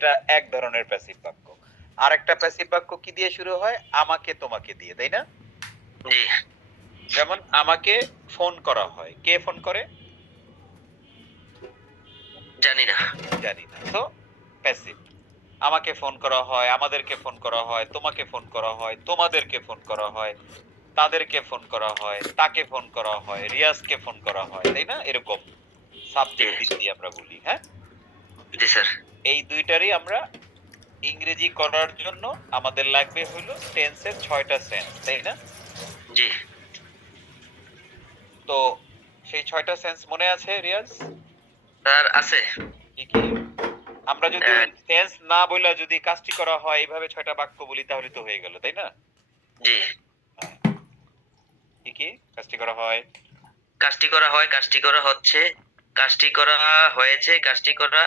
এটা এক ধরনের প্যাসিভ বাক্য। আরেকটা প্যাসিভ বাক্য কি দিয়ে শুরু হয়? আমাকে তোমাকে দিয়ে, তাই না? জি। যেমন আমাকে ফোন করা হয়। কে ফোন করে? জানি না। জানি না। তো প্যাসিভ। আমাকে ফোন করা হয়, আমাদেরকে ফোন করা হয়, তোমাকে ফোন করা হয়, তোমাদেরকে ফোন করা হয়, তাদেরকে ফোন করা হয়, তাকে ফোন করা হয়, রিয়াজকে ফোন করা হয়, তাই না? এরকম সাবজেক্ট জি দিয়ে আমরা বলি, হ্যাঁ? জি স্যার। এই দুইটারই আমরা ইংরেজি করার জন্য আমাদের লাগবে হলো টেন্সের ৬টা সেন্স, তাই না? জি তো সেই ৬টা সেন্স মনে আছে রিয়াজ? স্যার আছে। কি কি? আমরা যদি আহ, ওই সেন্স না বইলা যদি কাজটি করা হয় এইভাবে ৬টা বাক্য বলি তাহলে তো হয়ে গেল, তাই না? জি। হ্যাঁ। কি কি কাজটি করা হয়? কাজটি করা হয়, কাজটি করা হচ্ছে, কাজটি করা হয়েছে, কাজটি করা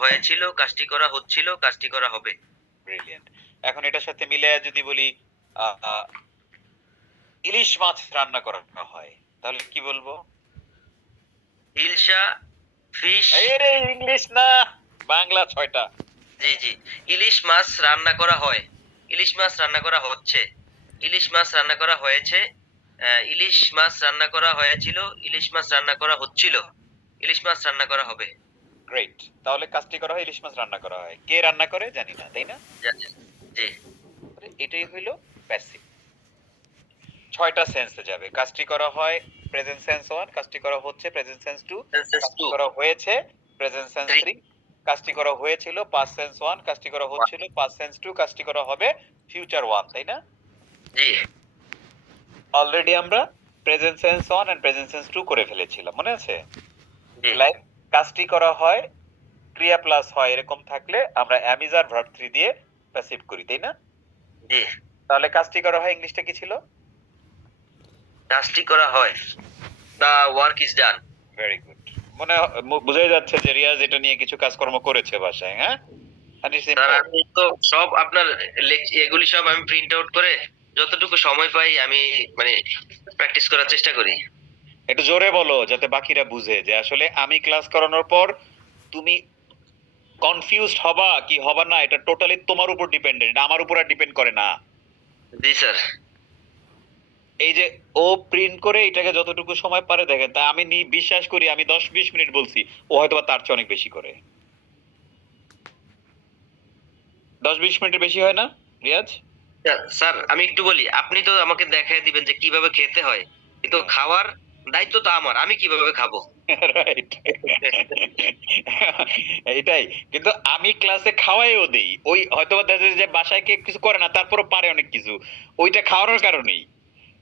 হয়েছিল, কাজটি করা হচ্ছিল, কাজটি করা হবে। ব্রিলিয়ান্ট। এখন এটার সাথে মিলায়া যদি বলি আ আ ইলিশ মাছ রান্না করা হয়, তাহলে কি বলবো? ইলশা ফিশ। এই রে ইংলিশ না, বাংলা ৬টা। জি জি। ইলিশ মাছ রান্না করা হয়, ইলিশ মাছ রান্না করা হচ্ছে, ইলিশ মাছ রান্না করা হয়েছে, ইলিশ মাছ রান্না করা হয়েছিল, ইলিশ মাছ রান্না করা হচ্ছিল, ইলিশ মাছ রান্না করা হবে। গ্রেট। তাহলে কাজটি করা হয় ইলিশ মাছ রান্না করা হয়। কে রান্না করে জানি না, তাই না? জানেন? জি। তাহলে এটাই হইল প্যাসিভ। ৬টা সেন্সে যাবে। কাজটি করা হয় প্রেজেন্ট সেন্স 1, কাজটি করা হচ্ছে প্রেজেন্ট সেন্স 2, সেন্সেস কাজটি টু, করা হয়েছে প্রেজেন্ট সেন্স থ্রি, 3, কাজটি করা হয়েছিল পাস্ট সেন্স 1, কাজটি করা ওয়ান। হচ্ছিল পাস্ট সেন্স 2, কাজটি করা হবে ফিউচার 1, তাই না? জি অলরেডি আমরা present sense 1 and present sense 2 করে ফেলেছিলাম। মনে আছে? জি লাইক কাজটি করা হয় ক্রিয়া প্লাস হয় এরকম থাকলে আমরা am is আর verb 3 দিয়ে প্যাসিভ করি, তাই না? জি। তাহলে কাজটি করা হয় ইংলিশটা কি ছিল? কাজটি করা হয়, the work is done. Very good. মনে বোঝাই যাচ্ছে যে রিয়াজ এটা নিয়ে কিছু কাজকর্ম করেছে বাসায়, হ্যাঁ? And it's sir important. আমি তো সব আপনার এগুলি সব আমি প্রিন্ট আউট করে যতটুকু সময় পাই আমি মানে প্র্যাকটিস করার চেষ্টা করি। একটু জোরে বলো যাতে বাকিরা বুঝে যে আসলে আমি ক্লাস করানোর পর তুমি কনফিউজড হবা কি হবা না এটা টোটালি তোমার উপর ডিপেন্ডেন্ট, এটা আমার উপর আর ডিপেন্ড করে না। জি স্যার। এই যে ও প্রিন্ট করে এটাকে যতটুকু সময় পারে দেখেন, তা আমি বিশ্বাস করি আমি 10-20 মিনিট বলছি, ও হয়তো বা তার চেয়ে অনেক বেশি করে। 10-20 মিনিটের বেশি হয় না রিয়াজ? স্যার আমি একটু বলি, আপনি তো আমাকে দেখায় দিবেন যে কিভাবে খেতে হয়, কিন্তু হ্যাঁ। খাওয়ার দায়িত্ব তো আমার, আমি কিভাবে খাবো? রাইট। এটাই। কিন্তু আমি ক্লাসে খাওয়াইও দেই। ওই হয়তোবা দেখা যায় যে বাসায় কেউ কিছু করে না তারপরও পারে অনেক কিছু। ওইটা খাওয়ানোর কারণেই।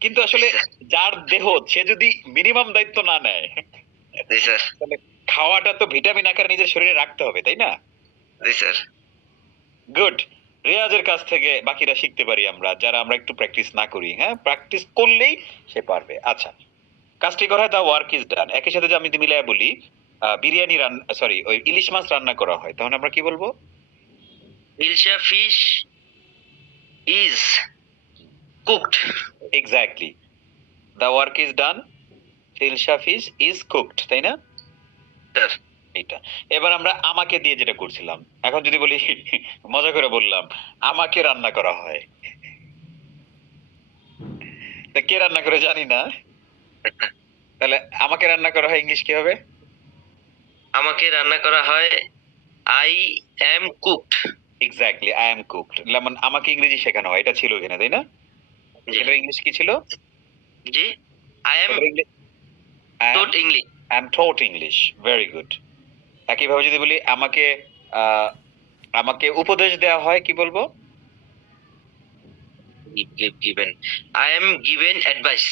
কিন্তু জি আসলে স্যার। যার দেহ সে যদি মিনিমাম দায়িত্ব না নেয় জি স্যার। তাহলে খাওয়াটা তো ভিটামিন আকারে নিজের শরীরে রাখতে হবে, তাই না? জি স্যার। গুড। রিয়াজের কাছ থেকে বাকিরা শিখতে পারি আমরা যারা আমরা একটু প্র্যাকটিস না করি, হ্যাঁ? প্র্যাকটিস করলেই সে পারবে। আচ্ছা। কাজটি করা হয় দা ওয়ার্ক ইজ ডান। একই সাথে যদি আমি মিলায়া বলি বিরিয়ানি সরি ওই ইলিশ মাছ রান্না করা হয়। তখন আমরা কি বলবো? Ilish fish is cooked. Exactly. The work is done, ilish fish is cooked, তাই না? স্যার। এইটা। এবার আমরা আমাকে দিয়ে যেটা করছিলাম। এখন যদি বলি মজা করে বললাম, আমাকে রান্না করা হয়। তা কে রান্না করে জানি না। তাহলে আমাকে রান্না করা হয় ইংলিশ কি হবে? আমাকে রান্না করা হয়, I am cooked. Exactly I am cooked. যেমন আমাকে ইংরেজি শেখানো হয়। এটা ছিল এখানে, তাই না? জি এটার ইংলিশ কি ছিল? জি। আই অ্যাম এটার English I am tote English. I am taught English. Very good. একইভাবে যদি বলি আমাকে আহ, আমাকে উপদেশ দেওয়া হয় কি বলবো? Given, I am given advice.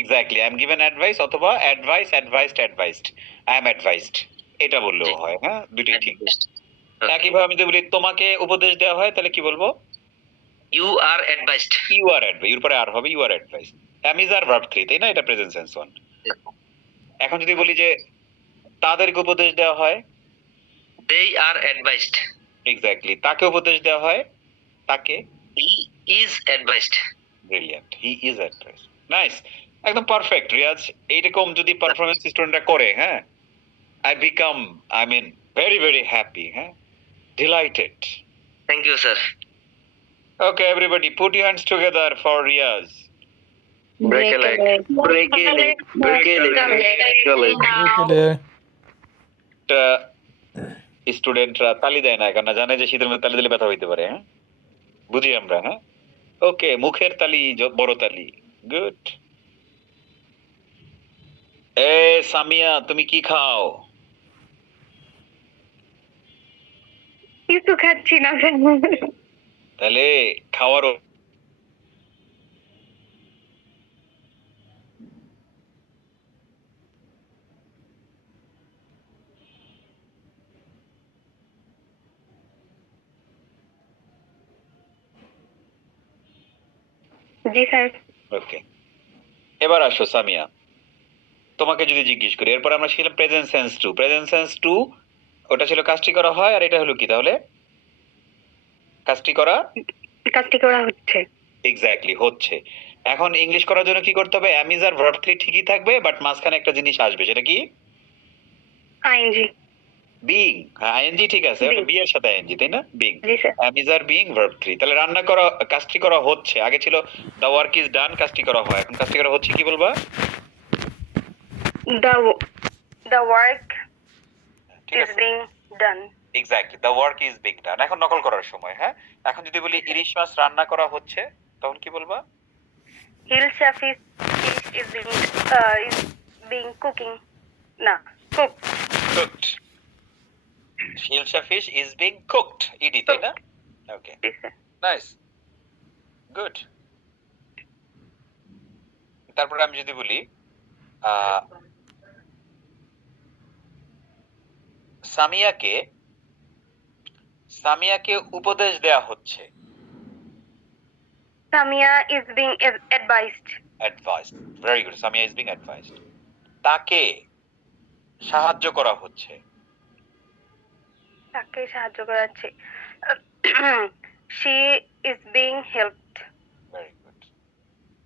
Exactly I am given advice অথবা advice advised advised. I am advised. এটা জি বললেও হয়, হ্যাঁ? দুটোই ঠিক। অ্যাডভাইস। ওকে। একইভাবে আমি যদি বলি তোমাকে উপদেশ দেওয়া হয় তাহলে কি বলবো? You are advised. You are advise. এর পরে আর হবে you are advise. Am is are verb 3, তাই না? এটা প্রেজেন্ট সেন্স 1। এখন যদি বলি যে তাদেরকে উপদেশ দেওয়া হয়, দে আর অ্যাডভাইসড। এক্স্যাক্টলি তাকে উপদেশ দেওয়া হয়, তাকে। He is advised. Brilliant. He is advice. Nice. একদম পারফেক্ট রিয়াজ। এইরকম যদি পারফরমেন্স স্টুডেন্টরা করে, হ্যাঁ? I become, I mean, very, very happy, হ্যাঁ? Delighted. Thank you sir. Okay, everybody, put your hands together for Riyaz. Break a leg. Break a leg. Break a leg. স্টুডেন্টরা তালি দেয় না, কারণ জানে যে শীতের মধ্যে তালি দিলে ব্যথা হইতে পারে। হ্যাঁ, বুঝি আমরা। হ্যাঁ, ওকে, মুখের তালি বড় তালি। গুড। এ সামিয়া, তুমি কি খাও? কিছু খাচ্ছি না স্যার। তাহলে খাওয়ার জি স্যার। ওকে, এবার আসো সামিয়া, তোমাকে যদি জিজ্ঞেস করি, এরপর আমরা শিখলাম present sense two. Present sense two ওটা ছিল কাজটি করা হয়, আর এটা হলো কি তাহলে? কাজটি করা কাজটি করা হচ্ছে। এক্স্যাক্টলি হচ্ছে। এখন ইংলিশ করার জন্য কি করতে হবে? Am is are verb three ঠিকই থাকবে, বাট মাঝখানে একটা জিনিস আসবে, সেটা কি? আইএনজি। বিং। হ্যাঁ, আইএনজি ঠিক আছে, Being. বি এর সাথে আইএনজি, তাই না? Being. G sir. Am is are being verb three. তাহলে রান্না করা, কাজটি করা হচ্ছে। আগে ছিল দ্য ওয়ার্ক ইজ ডান, কাজটি করা হয়। এখন কাজটি করা হচ্ছে, কি বলবা? দ্য ওয়ার্ক ঠিক ইজ আছে, being done. Exactly, the work is being ডান। এখন নকল করার সময়। হ্যাঁ, এখন যদি বলি ইলিশ মাছ রান্না করা হচ্ছে, তখন কি বলবা? Hilsa fish is being cooking. না, cooked. Cooked. Hilsa fish is being cooked, ইডি, তাই না? ওকে, জি স্যার। Nice, good. তারপরে আমি যদি বলি সামিয়াকে সামিয়াকে উপদেশ দেয়া হচ্ছে। Samia is being advised. Advised, very good, Samia is being advised. তাকে সাহায্য করা হচ্ছে। তাকে সাহায্য করাচ্ছে। She is being helped. Very good,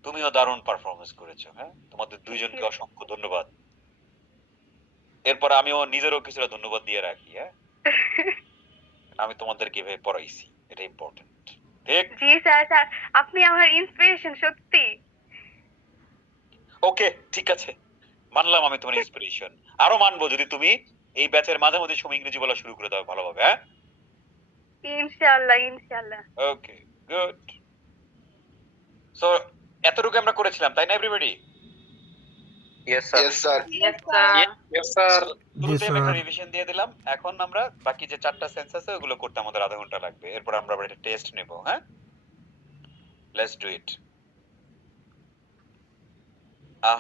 তুমিও দারুণ পারফরমেন্স করেছো। হ্যাঁ, তোমাদের দুইজনকে অসংখ্য ধন্যবাদ। এরপর আমিও নিজেরও কিছুটা ধন্যবাদ দিয়ে রাখি। হ্যাঁ, আমি তোমাদেরকে এভাবে পড়াইছি, এটা ইম্পর্টেন্ট। ঠিক, জি স্যার। স্যার আপনি আমার ইন্সপিরেশন সত্যি। ওকে, ঠিক আছে, মানলাম আমি তোমার ইন্সপিরেশন। আরো মানবো যদি তুমি এই ব্যাচের মাঝে মধ্যে সময় ইংরেজি বলা শুরু করে দাও ভালোভাবে। হ্যাঁ, ইনশাআল্লাহ, ইনশাআল্লাহ। ওকে, গুড। সো এতটুকু আমরা করেছিলাম, তাই না everybody? Yes sir. Yes, sir. Yes, sir. Yes, sir. শুরুতে আমি একটা রিভিশন দিয়ে দিলাম। এখন আমরা বাকি যে 4টা সেন্স আছে ওগুলো করতে আমাদের আধা ঘন্টা লাগবে। এরপর আমরা আবার একটা টেস্ট নেব। হ্যাঁ, let's do it.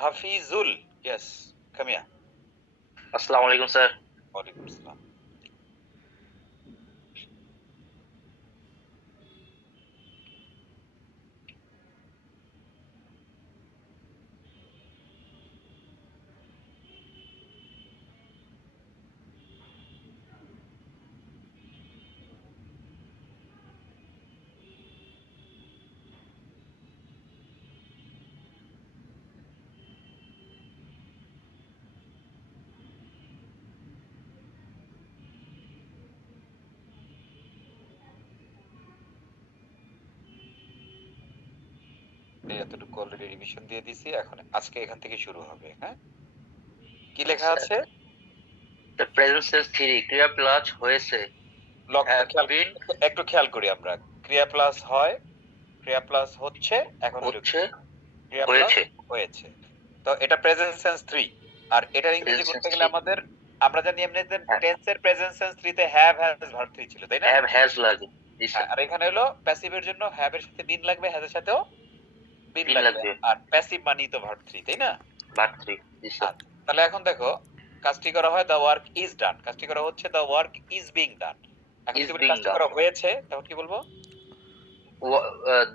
Hafizul, yes, come here. আসসালামু আলাইকুম স্যার। ওয়ালাইকুম আসসালাম। এতটুকু অলরেডি রিভিশন দিয়ে দিছি। এখন আজকে এখান থেকে শুরু হবে। হ্যাঁ, কি লেখা আছে? দ্য প্রেজেন্ট সেন্স থিওরি ক্রিয়া প্লাস হয়েছে। একটু খেয়াল করি আমরা। ক্রিয়া প্লাস হয়, ক্রিয়া প্লাস হচ্ছে, এখন হলো হচ্ছে, ক্রিয়া প্লাস হয়েছে। হয়েছে। তো এটা প্রেজেন্ট সেন্স 3। আর এটার ইংরেজি Present করতে tense গেলে three। আমাদের, আমরা জানি এমনিতে হ্যাঁ। টেন্সের প্রেজেন্ট সেন্স 3 তে হ্যাভ হ্যাজ ভার্ব 3 ছিল, তাই না? হ্যাভ হ্যাজ লাগে। জি স্যার। হ্যাঁ, আর এখানে হলো প্যাসিভের জন্য হ্যাভ এর সাথে বিন লাগবে, হ্যাজ এর সাথেও বিন বিন লাগবে। লাগবে। আর প্যাসিভ মানেই তো ভার্ব 3, তাই না? ভার্ব 3। জি স্যার। আচ্ছা, তাহলে এখন দেখো, কাজটি করা হয় দ্য ওয়ার্ক ইজ ডান, কাজটি করা হচ্ছে দ্য ওয়ার্ক ইজ বিং ডান। এখন Is যদি বলি being কাজটি done। করা হয়েছে, তখন কি বলবো?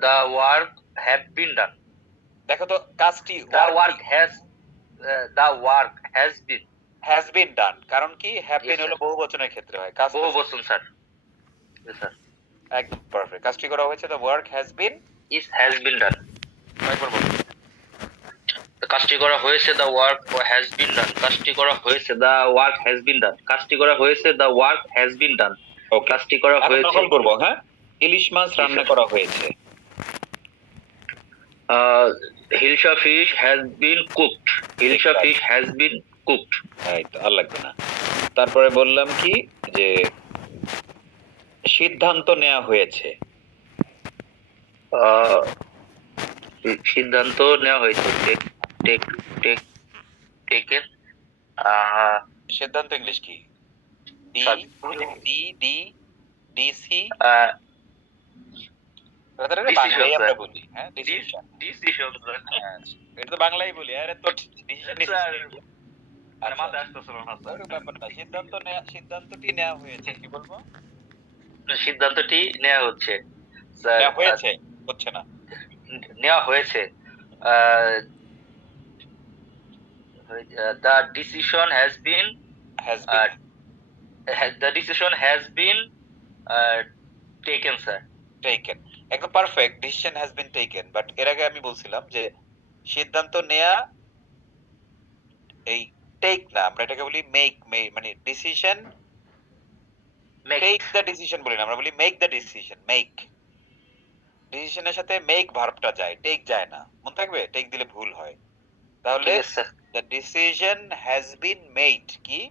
The work have been done. দেখো তো, কাজটি the work has been. Has been done, কারণ কি হ্যাভ বিন Yes, হলো sir। বহুবচনের ক্ষেত্রে হয়। কাজ বহু বচন স্যার। জি স্যার। একদম পারফেক্ট। কাজটি করা হয়েছে the work has been, is has been done. একবার বলুন। কাজটি করা হয়েছে the work has been done. কাজটি করা হয়েছে the work has been done. কাজটি করা হয়েছে দ্য ওয়ার্ক হ্যাজ বিন ডান। ওকে, কাজটি করা এখন হয়েছে। নকল করবো। হ্যাঁ, ইলিশ মাছ রান্না করা হয়েছে। Hilsa fish has been cooked. Hilsa fish has been cooked. এই তো আর লাগবে না। তারপরে বললাম কি যে সিদ্ধান্ত নেওয়া হয়েছে। সিদ্ধান্ত নেওয়া হয়েছে। টেকেন। সিদ্ধান্ত ইংলিশ কি? D sir. D D DC Decision, বাংলায় আমরা স্যার। বলি। হ্যাঁ, ডিসিশন। ডিসিশন এটা তো বাংলায় বলি। আরে তো ডিসিশন স্যার, মানে মাথায় আসতেছিল না স্যার। ব্যাপার না। সিদ্ধান্তটি নেওয়া হয়েছে, কি বলবো? সিদ্ধান্তটি নেওয়া হচ্ছে স্যার। নেওয়া হয়েছে, হচ্ছে না। নেওয়া হয়েছে। The decision has been has been the decision has been taken, sir. Taken. একদম perfect. Decision has been taken. But এর আগে আমি বলছিলাম যে সিদ্ধান্ত নেয়া এই টেক না, আমরা এটাকে বলি মেক। মানে ডিসিশন টেক দ্য ডিসিশন বলি না, আমরা বলি মেক দ্য ডিসিশন। মেক ডিসিশনের সাথে মেক ভার্বটা যায়, টেক যায় না। মনে থাকবে, টেক দিলে ভুল হয়। তাহলে Yes, sir. The decision has been made কি?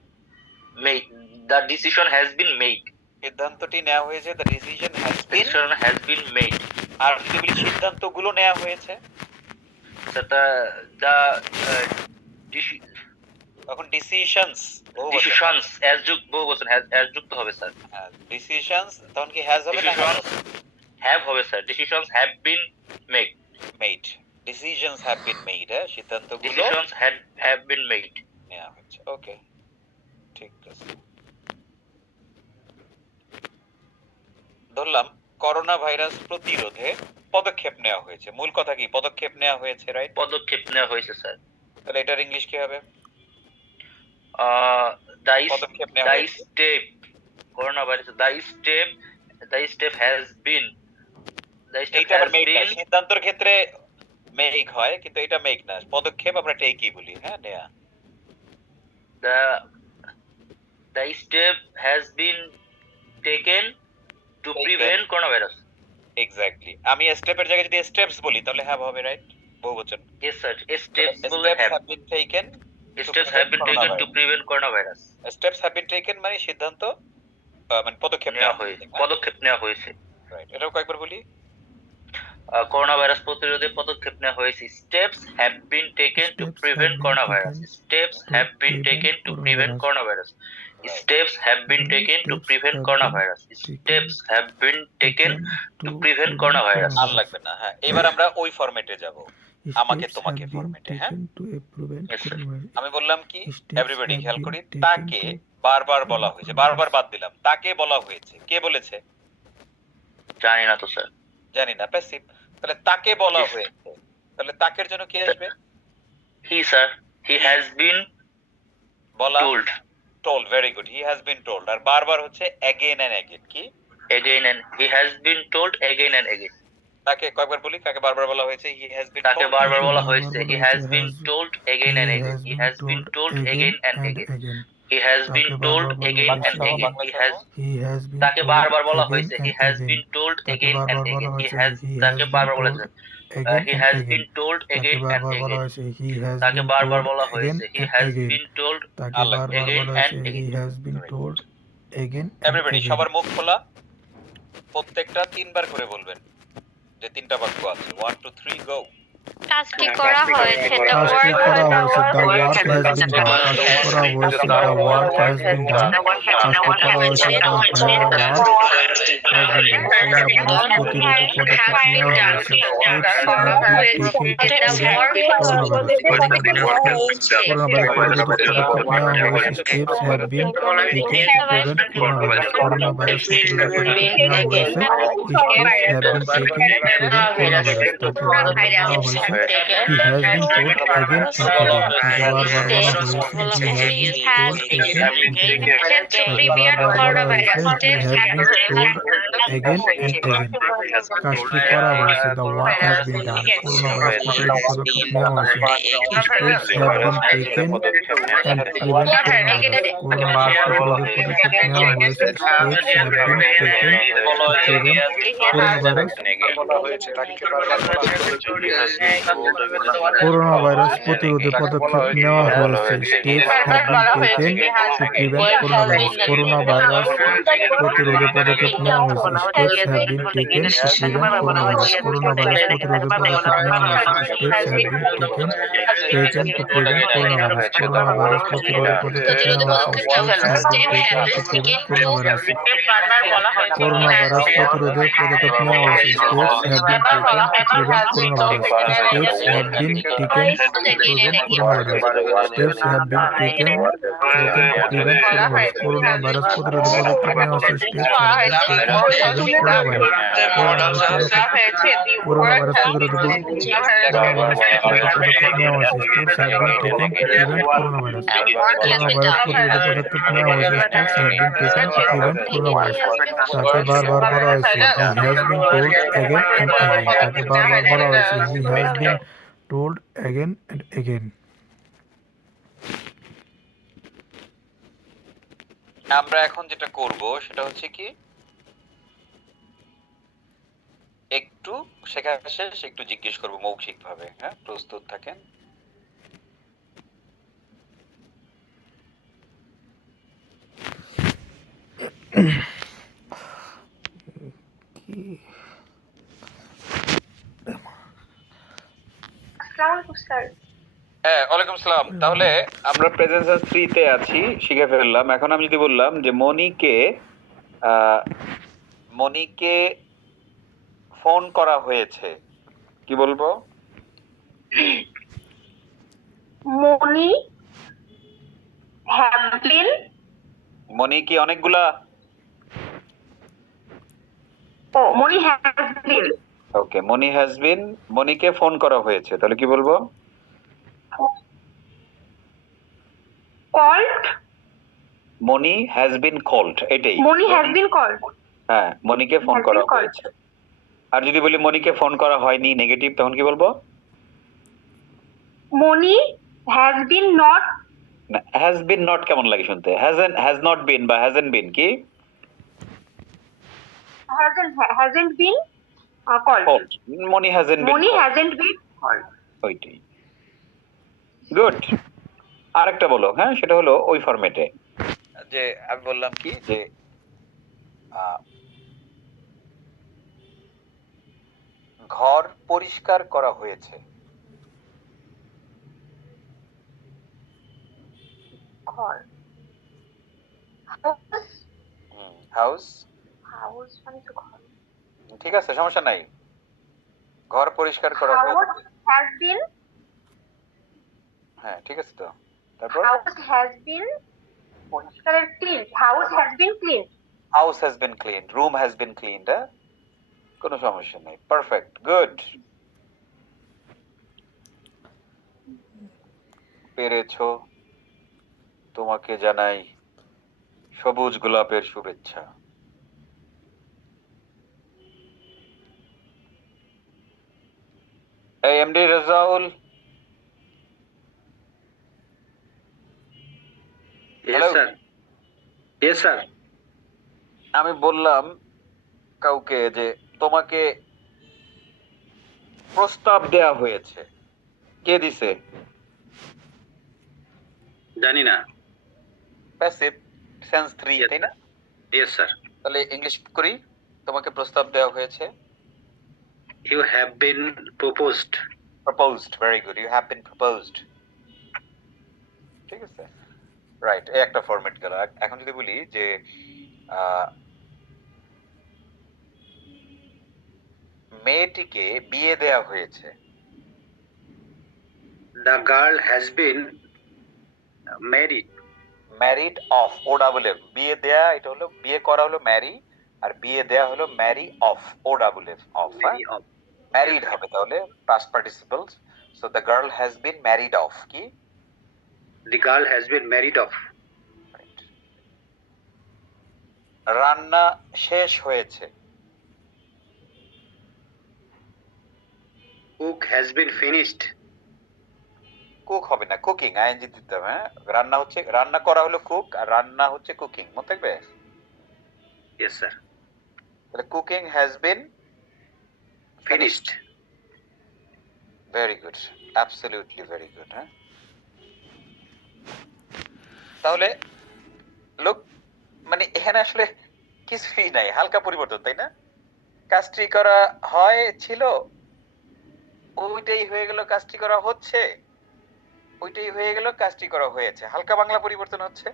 Made. The decision has been made. সিদ্ধান্তটি নেওয়া হয়েছে, the decision has bin. Decision has been made. আর যদি বলি সিদ্ধান্তগুলো নেওয়া হয়েছে, So the তখন ডিসিশনস decisions বহুবচন as যুক্ত হবে স্যার। ডিসিশনস তখন কি হ্যাজ হবে না Decisions have হবে sir. Decisions have been made. Made? Decisions have been made. হ্যাঁ, সিদ্ধান্তগুলো Decisions have been made. নেওয়া হয়েছে। ওকে, ঠিক আছে। ধরলাম করোনা ভাইরাস প্রতিরোধে পদক্ষেপ নেওয়া হয়েছে। মূল কথা কি? পদক্ষেপ নেওয়া হয়েছে, রাইট? পদক্ষেপ নেওয়া হয়েছে স্যার। তাহলে এটার ইংলিশ কি হবে? পদক্ষেপ নেওয়া The হয়েছে। step coronavirus the step has been এইটা আবার মেক না। সিদ্ধান্তের ক্ষেত্রে মেক হয়, কিন্তু এটা মেক না। পদক্ষেপ আমরা টেকই বলি। হ্যাঁ, নেয়া। the step has been taken to prevent coronavirus. Exactly. আমি স্টেপের জায়গায় যদি স্টেপস বলি তাহলে হ্যাভ হবে, রাইট? বহুবচন। Yes sir, steps will Steps have have been taken steps have been taken to prevent coronavirus. Steps have been taken মানে সিদ্ধান্ত, মানে পদক্ষেপ নেওয়া হয়েছে, পদক্ষেপ নেওয়া হয়েছে। রাইট। এটাও কয়েকবার বলি। করোনা ভাইরাস প্রতিরোধে পদক্ষেপ নেওয়া হয়েছে। Steps have been taken to prevent coronavirus. Steps have been taken to prevent coronavirus. Steps have been taken to prevent coronavirus. Steps have been taken to prevent coronavirus. আর লাগবে না। হ্যাঁ, এবার আমরা ওই ফরম্যাটে যাব, আমাকে তোমাকে ফরম্যাটে। হ্যাঁ, আমি বললাম কি এভরিবডি খেয়াল করি, তাকে বারবার বলা হয়েছে। বারবার বাদ দিলাম। তাকে বলা হয়েছে। কে বলেছে? জানি না তো স্যার। জানি না, প্যাসিভ। তাহলে তাকে বলা হয়েছে, তাহলে তাকের জন্য কি আসবে? He sir, he has been বলা, told. told, very good. He has been told। আর বারবার হচ্ছে again and again। কি? Again and he has been told again and again. তাকে কয়েকবার বলি, কাকে বারবার বলা হয়েছে? He has been তাকে told। বারবার বলা হয়েছে। He has been told again and again. He has been told again and again. He has been told again and again. তাকে বারবার বলা হয়েছে। He has been told again and again. তাকে বারবার বলা হয়েছে। He has been told again and again. তাকে বারবার বলা হয়েছে। He has been told again and again. Everybody সবার মুখ খোলা, প্রত্যেকটা তিনবার করে বলবেন যে তিনটা বাক্য আছে। 1 2 3 গো। কাজটি করা হয়েছে। The Task work করা has হয়েছে, the work has been done. Task করা হয়েছে, the work has been done. Task করা হয়েছে, the work has been done. Steps have been taken to prevent coronavirus. Coronavirus প্রতিরোধে পদক্ষেপ নেওয়া হয়েছে। Steps have been taken to prevent coronavirus. তাকে বারবার বলা হয়েছে। হয়েছে he has been told again and again, তাকে বারবার বলা হয়েছে he has been told again and again, তাকে বারবার বলা হয়েছে he has been told again and again. কাজটি করা হয়েছে, the work has been done. Corona virus প্রতিরোধে পদক্ষেপ নেওয়া হয়েছে, steps have been taken and prevent corona virus. Corona virus প্রতিরোধে পদক্ষেপ নেওয়া হয়েছে, steps have been taken to prevent corona virus. Corona virus প্রতিরোধে পদক্ষেপ নেওয়া হয়েছে, steps have been taken to prevent corona virus. Corona virus প্রতিরোধে পদক্ষেপ নেওয়া হয়েছে, steps have been taken to prevent corona virus. Corona virus প্রতিরোধে পদক্ষেপ নেওয়া হয়েছে, steps have been taken to prevent corona virus. Corona virus প্রতিরোধে পদক্ষেপ নেওয়া হয়েছে, steps have been taken to prevent corona virus. Corona virus প্রতিরোধে পদক্ষেপ নেওয়া হয়েছে, steps have been taken to prevent corona virus. Steps have been taken to prevent corona virus. Steps have been taken to prevent corona virus. Corona virus প্রতিরোধে পদক্ষেপ নেওয়া হয়েছে, steps have been taken to prevent corona virus. Corona virus প্রতিরোধে পদক্ষেপ নেওয়া হয়েছে, steps have been taken to prevent corona virus. Corona virus প্রতিরোধে পদক্ষেপ নেওয়া হয়েছে, steps have been taken to prevent corona virus. তাকে বারবার বলা হয়েছে he has been told again and again, তাকে বারবার বলা হয়েছে he has been told again and again. আমরা এখন যেটা করব সেটা হচ্ছে কি, একটু শেখা শেষ একটু জিজ্ঞেস করবো মৌখিক ভাবে। হ্যাঁ, প্রস্তুত থাকেন। হ্যাঁ, ওয়ালাইকুম আসসালাম। তাহলে আমরা প্রেজেন্স 3 তে আছি, শিখে ফেললাম। এখন আমি যদি বললাম যে মনিকে ফোন করা হয়েছে, কি বলবো? মনি হ্যাভ বিন, মনি কি অনেকগুলা? মনি has bin okay, Moni has বিন, মনিকে ফোন করা হয়েছে, তাহলে কি বলবো? Called, Moni has been called, এটাই। মনি হ্যাজ বিন কল্ড, হ্যাঁ, মনিকে ফোন Has করা been called. হয়েছে। আর যদি বলি মনিকে ফোন করা হয়নি, নেগেটিভ, তখন কি বলবো? Money has been not, has been not কেমন লাগে শুনতে? হ্যাজ নট বিন বা হ্যাজেন্ট বিন কি? Hasn't been called, called. Moni hasn't been, Moni hasn't been called. ওইটাই। গুড। আরেকটা বলো। হ্যাঁ, সেটা হলো ওই ফরম্যাটে, যে আমি বললাম কি যে ঘর পরিষ্কার করা হয়েছে। ঘর, হাউস। হাউস মানে তো ঘর। ঠিক আছে, সমস্যা নাই। ঘর পরিষ্কার করা হাউস হয়েছে। হ্যাজ বিন, হ্যাঁ, ঠিক আছে তো। তারপর হাউস হ্যাজ বিন পরিষ্কারের clean, house has been clean, house has been clean, room has been cleaned. কোনো সমস্যা নেই, পারফেক্ট, গুড। পেরেছো। তোমাকে জানাই সবুজ গোলাপের শুভেচ্ছা। এই এমডি রেজাউল, আমি বললাম কাউকে যে তোমাকে প্রস্তাব দেয়া হয়েছে, কে দিছে? জানি না। প্যাসিভ সেন্স 3, তাই না? Yes sir. তাহলে ইংলিশ করি, তোমাকে প্রস্তাব দেওয়া হয়েছে। You have been proposed. Proposed, very good, you have been proposed. ঠিক আছে, রাইট। এই একটা ফরম্যাট গেল। এখন যদি বলি যে মেয়েটিকে বিয়ে দেয়া হয়েছে। The girl has been married. Married off, O double F. বিয়ে দেয়া, এটা হলো বিয়ে করা হলো ম্যারি, আর বিয়ে দেয়া হলো marry off, O double F, off. Married হবে তাহলে past participle. So the girl has been married off কি? The girl has been married off. রান্না শেষ হয়েছে। Cook has been finished. Cook হবে না, কুকিং আইএনজি দিতে হবে। হ্যাঁ, রান্না হচ্ছে, রান্না করা হলো কুক আর রান্না হচ্ছে কুকিং, মনে থাকবে? Yes, sir. তাহলে cooking has been Finished. Very good, absolutely very good. হ্যাঁ, তাহলে লোক মানে এখানে আসলে কিছুই নাই, হালকা পরিবর্তন, তাই না? কাজটি করা হয়েছিল, ওইটাই হয়ে গেল কাজটি করা হচ্ছে, ওইটাই হয়ে গেল কাজটি করা হয়েছে, হালকা বাংলা পরিবর্তন হচ্ছে।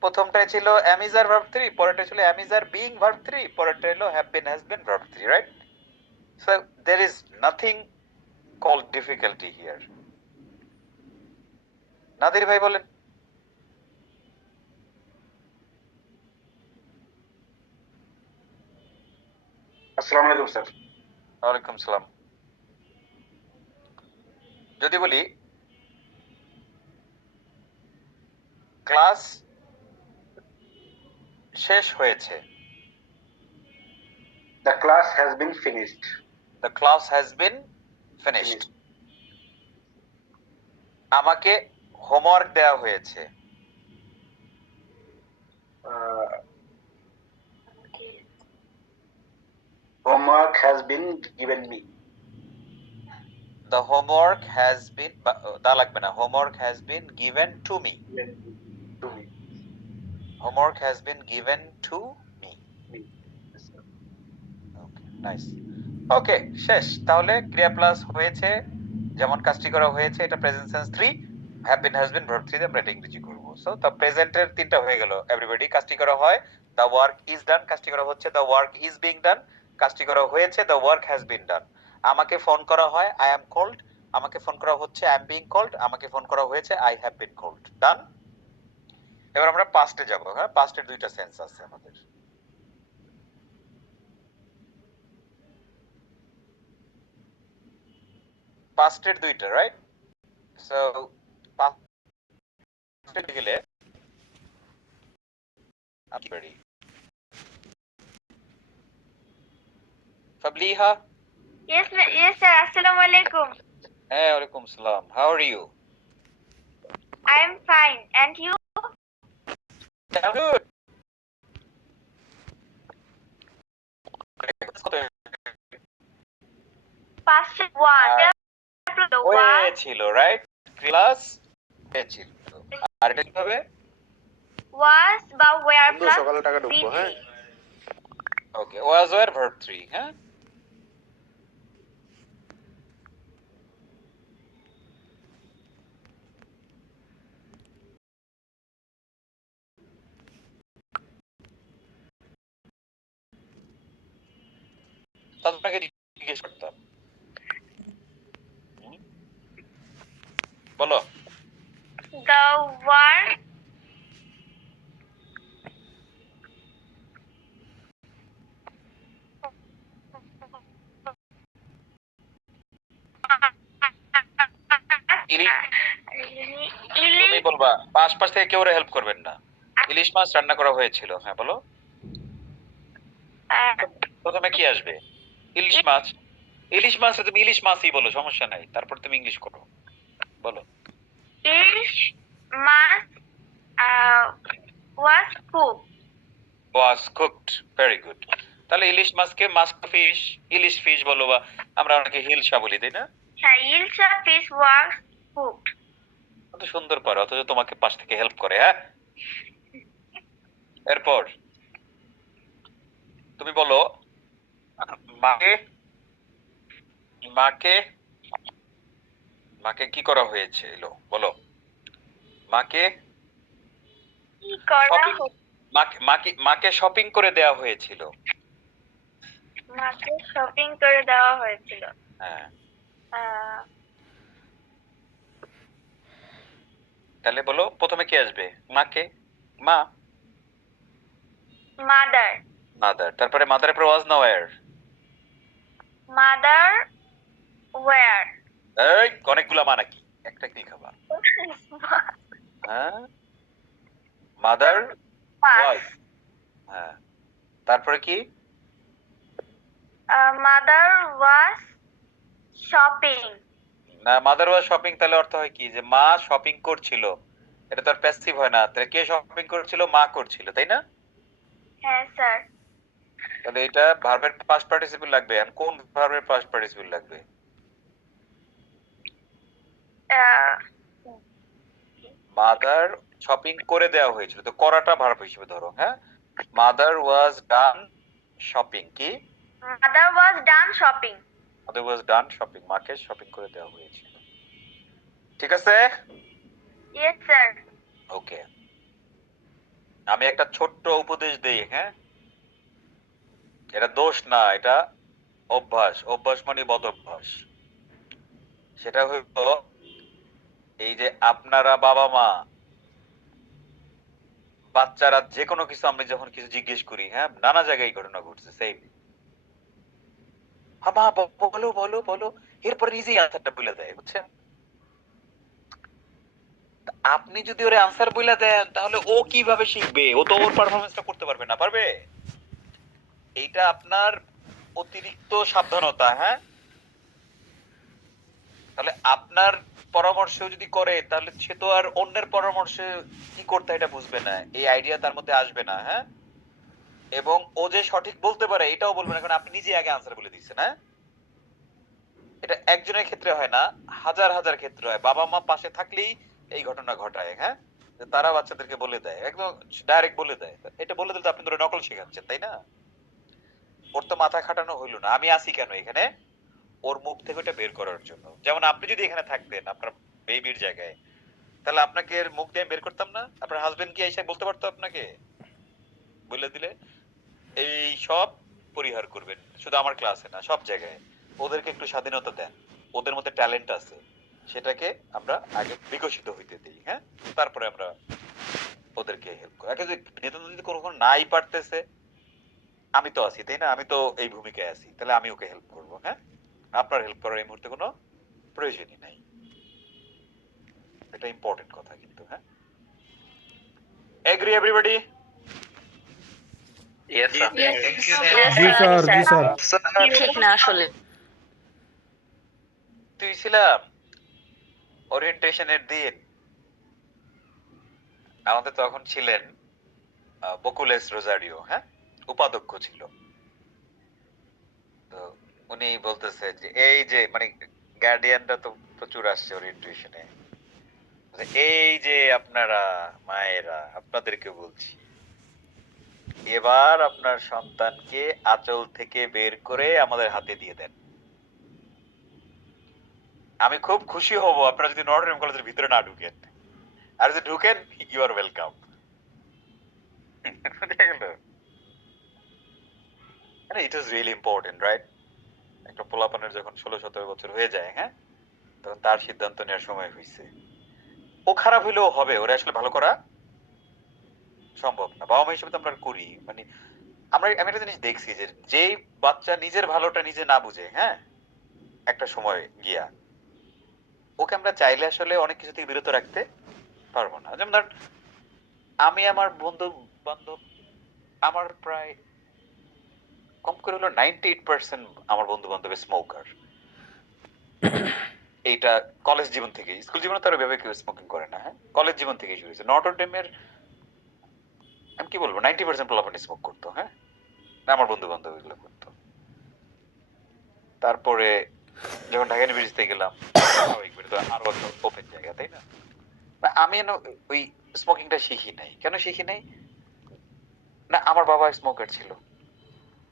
প্রথমটায় ছিল অ্যামিজার ভার্ব 3, পরেরটা ছিল অ্যামিজার বিং ভার্ব 3, পরেরটা হলো have been has been verb 3, right? So there is nothing called difficulty here. Nadir ভাই বলেন। আসসালামু আলাইকুম স্যার। ওয়ালাইকুম সালাম। যদি বলি ক্লাস শেষ হয়েছে, the class has been finished. The class has been finished. আমাকে হোমওয়ার্ক দেওয়া হয়েছে, homework has been given me. The homework has been, the লাগবে না, homework has been given to me, homework has been given to me. Nice, okay, শেষ। তাহলে ক্রিয়া plus হয়েছে, যেমন কাজটি করা হয়েছে, এটা present sense 3, have been has been verb 3 দিয়ে আমরা এটা ইংরেজি করব। সো দ্য প্রেজেন্টের তিনটা হয়ে গেল, এভরিবডি। কাজটি করা হয়, দ্য ওয়ার্ক ইজ ডান, কাজটি করা হচ্ছে, দ্য ওয়ার্ক ইজ বিং ডান, কাজটি করা হয়েছে, দ্য ওয়ার্ক হ্যাজ বিন ডান। আমাকে ফোন করা হয়, আই অ্যাম কল্ড, আমাকে ফোন করা হচ্ছে, আই অ্যাম বিং কল্ড, আমাকে ফোন করা হয়েছে, আই হ্যাভ বিন কল্ড। ডান। এবার আমরা পাস্টে যাব। হ্যাঁ, পাস্টের দুইটা সেন্স আছে আমাদের। পাস্টের দুইটা, রাইট? সো পাস্টে গেলে আমি ready. Fabliha. Yes, yes, sir. Assalamu alaikum. হ্যাঁ, ওয়ালাইকুম সালাম। How are you? I am fine. And you? Good. Past one. The was, হয়েছিল, রাইট? ক্লাস হয়েছিল। আর এটা কিভাবে? was, বা where plus সকালে টাকা ঢুকবো, VP. হ্যাঁ? ওকে, ওয়াজ ওয়ার ভার্ব 3, হ্যাঁ? আপনাকে জিজ্ঞেস করতাম, বলো। The were, তুমি বলবা, পাশ থেকে কেউ হেল্প করবেন না। ইলিশ মাছ রান্না করা হয়েছিল, হ্যাঁ বলো। প্রথমে কি আসবে? ইলিশ মাছ। ইলিশ মাছ, তুমি ইলিশ মাছই বলো, সমস্যা নাই, তারপর তুমি ইংলিশ করো, বলো। Ilish mas was cooked. Was cooked, very good. তাহলে ইলিশ মাছকে মাছ ফিশ, ইলিশ ফিশ বলো, বা আমরা অনেকে হিলসা বলি, তাই না? Ilsa fish was cooked. কত সুন্দর পারো, অথচ তোমাকে পাশ থেকে হেল্প করে। হ্যাঁ, এরপর তুমি বলো, মাকে মাকে মাকে কি করা হয়েছিল, বলো। মাকে কি করা shopping- হতো? মাকে শপিং করে দেওয়া হয়েছিল। মাকে শপিং করে দেওয়া হয়েছিল। হ্যাঁ, আহ, তাহলে বলো প্রথমে কি আসবে? মাকে, মা, mother, মাদার, তারপরে মাদারের পর ওয়াজ না ওয়্যার? Mother where? এই অনেকগুলা মা নাকি? একটা কি খাবার? হ্যাঁ? Mother was. হ্যাঁ। তারপরে কি? Mother was shopping. না, মাদার ওয়াজ শপিং তাহলে অর্থ হয় কি যে মা শপিং করছিল। এটা তো আর প্যাসিভ হয় না। তাহলে কে শপিং করছিল? মা করছিল, তাই না? হ্যাঁ স্যার। তাহলে এটা ভার্বের পাস্ট পার্টিসিপল লাগবে। আর কোন ভার্বের পাস্ট পার্টিসিপল লাগবে? মাদার শপিং করে দেওয়া হয়েছিল, তো করাটা ভার্ব হিসেবে ধরো। হ্যাঁ, মাদার ওয়াজ ডান শপিং। কি? Mother was done shopping. Mother was done shopping, মাকে শপিং করে দেওয়া হয়েছিল। ঠিক আছে, Yes sir. ওকে। আমি একটা ছোট্ট উপদেশ দেই। হ্যাঁ, এটা দোষ না, এটা অভ্যাস। অভ্যাস মানে বদ অভ্যাস। সেটা হইলো এই যে আপনারা বাবা মা বাচ্চারা যে কোনো কিছু আমরা যখন কিছু জিজ্ঞেস করি, হ্যাঁ, নানা জায়গায় এই ঘটনা ঘটছে। সেম মা বলো বলো বলো, এরপরে নিজেই আনসারটা বলে দেয়, বুঝছেন? আপনি যদি ওর আনসার বলে দেন তাহলে ও কিভাবে শিখবে? ও তো ওর পারফরমেন্সটা করতে পারবে না। পারবে? এইটা আপনার অতিরিক্ত সাবধানতা। হ্যাঁ, তাহলে আপনার পরামর্শ যদি করে তাহলে সে তো আর অন্যের পরামর্শে কি করতে এটা বুঝবে না, এই আইডিয়া তার মধ্যে আসবে না। হ্যাঁ, এবং ও যে সঠিক বলতে পারে এটাও বলবে না, কারণ আপনি নিজে আগে আনসার বলে দিচ্ছেন। হ্যাঁ, এটা একজনের ক্ষেত্রে হয় না, হাজার হাজার ক্ষেত্রে হয়। বাবা মা পাশে থাকলেই এই ঘটনা ঘটায়। হ্যাঁ, যে তারা বাচ্চাদেরকে বলে দেয়, একদম ডাইরেক্ট বলে দেয়। এটা বলে দিলে তো আপনি ধরে নকল শেখাচ্ছেন, তাই না? ওর তো মাথা খাটানো হইলো না। আমি আসি কেন এখানে? ওর মুখ থেকে ওটা বের করার জন্য। যেমন আপনি যদি এখানে থাকতেন আপনার বেবির জায়গায়, তাহলে আপনাকে এর মুখ দিয়ে বের করতাম না? আপনার হাজবেন্ড কি এসে বলতে পারতো আপনাকে? বলে দিলে এই সব পরিহার করবেন, শুধু আমার ক্লাসে না, সব জায়গায়। ওদেরকে একটু স্বাধীনতা দেন, ওদের মধ্যে ট্যালেন্ট আছে, সেটাকে আমরা আগে বিকশিত হইতে দিই। হ্যাঁ, তারপরে আমরা ওদেরকে হেল্প করি। আগে নেতা যদি কখনো নাই পারতেছে, আমি তো আছি, তাই না? আমি তো এই ভূমিকায় আছি, তাহলে আমি ওকে হেল্প করবো। হ্যাঁ, আপনার হেল্প করার এই মুহূর্তে কোনো প্রয়োজনই নাই। এটা ইম্পর্টেন্ট কথা কিন্তু। হ্যাঁ, এগ্রি এভরিবডি? Yes, sir. জি স্যার, জি স্যার। ঠিক না আসলে। তুই ছিলাম ওরিয়েন্টেশনের দিন, আমাদের তখন ছিলেন বকুলেস রোজারিও। হ্যাঁ, উপাধ্যক্ষ ছিল। তো উনি বলতেছে যে এই যে মানে গার্ডিয়ানরা তো প্রচুর আসছে ওরিয়েন্টেশনে, এই যে আপনারা মায়েরা, আপনাদেরকে বলছি এবার আপনার সন্তানকে আঁচল থেকে বের করে আমাদের হাতে দিয়ে দেন। আমি খুব খুশি হব আপনারা যদি নটর ডেম কলেজের ভিতরে না ঢুকেন, আর যদি ঢুকেন you are welcome. It is really important, right? একটা পোলাপানের যখন 16-17 বছর হয়ে যায়, হ্যাঁ, তখন তার সিদ্ধান্ত নেওয়ার সময় হয়েছে। ও খারাপ হইলেও হবে, ওরা আসলে ভালো করা সম্ভব না। বাবা মা হিসেবে তো আমরা করি, মানে আমি একটা জিনিস দেখছি যে যেই বাচ্চা নিজের ভালোটা নিজে না বুঝে, হ্যাঁ, একটা সময় গিয়া ওকে আমরা চাইলে আসলে অনেক কিছু থেকে বিরত রাখতে পারবো না। যেমন ধর আমি আমার বন্ধু বান্ধব, আমার প্রায় কম করে হলো 98% আমার বন্ধু বান্ধব স্মোকার। এইটা কলেজ জীবন থেকে, স্কুল জীবনে তারা ভেবে কেউ স্মোকিং করে না। হ্যাঁ, কলেজ জীবন থেকে শুরু হয়েছে। নটর ডেমের আমি কি বলবো 90% পোলাপান স্মোক করতো। হ্যাঁ, আমার বন্ধু বান্ধব এগুলো করতো। তারপরে যখন ঢাকা ইউনিভার্সিটিতে গেলাম, তো আরো ওপেন জায়গা, তাই না? আমি ওই স্মোকিংটা শিখি নাই। কেন শিখি নাই? না, আমার বাবা স্মোকার ছিল,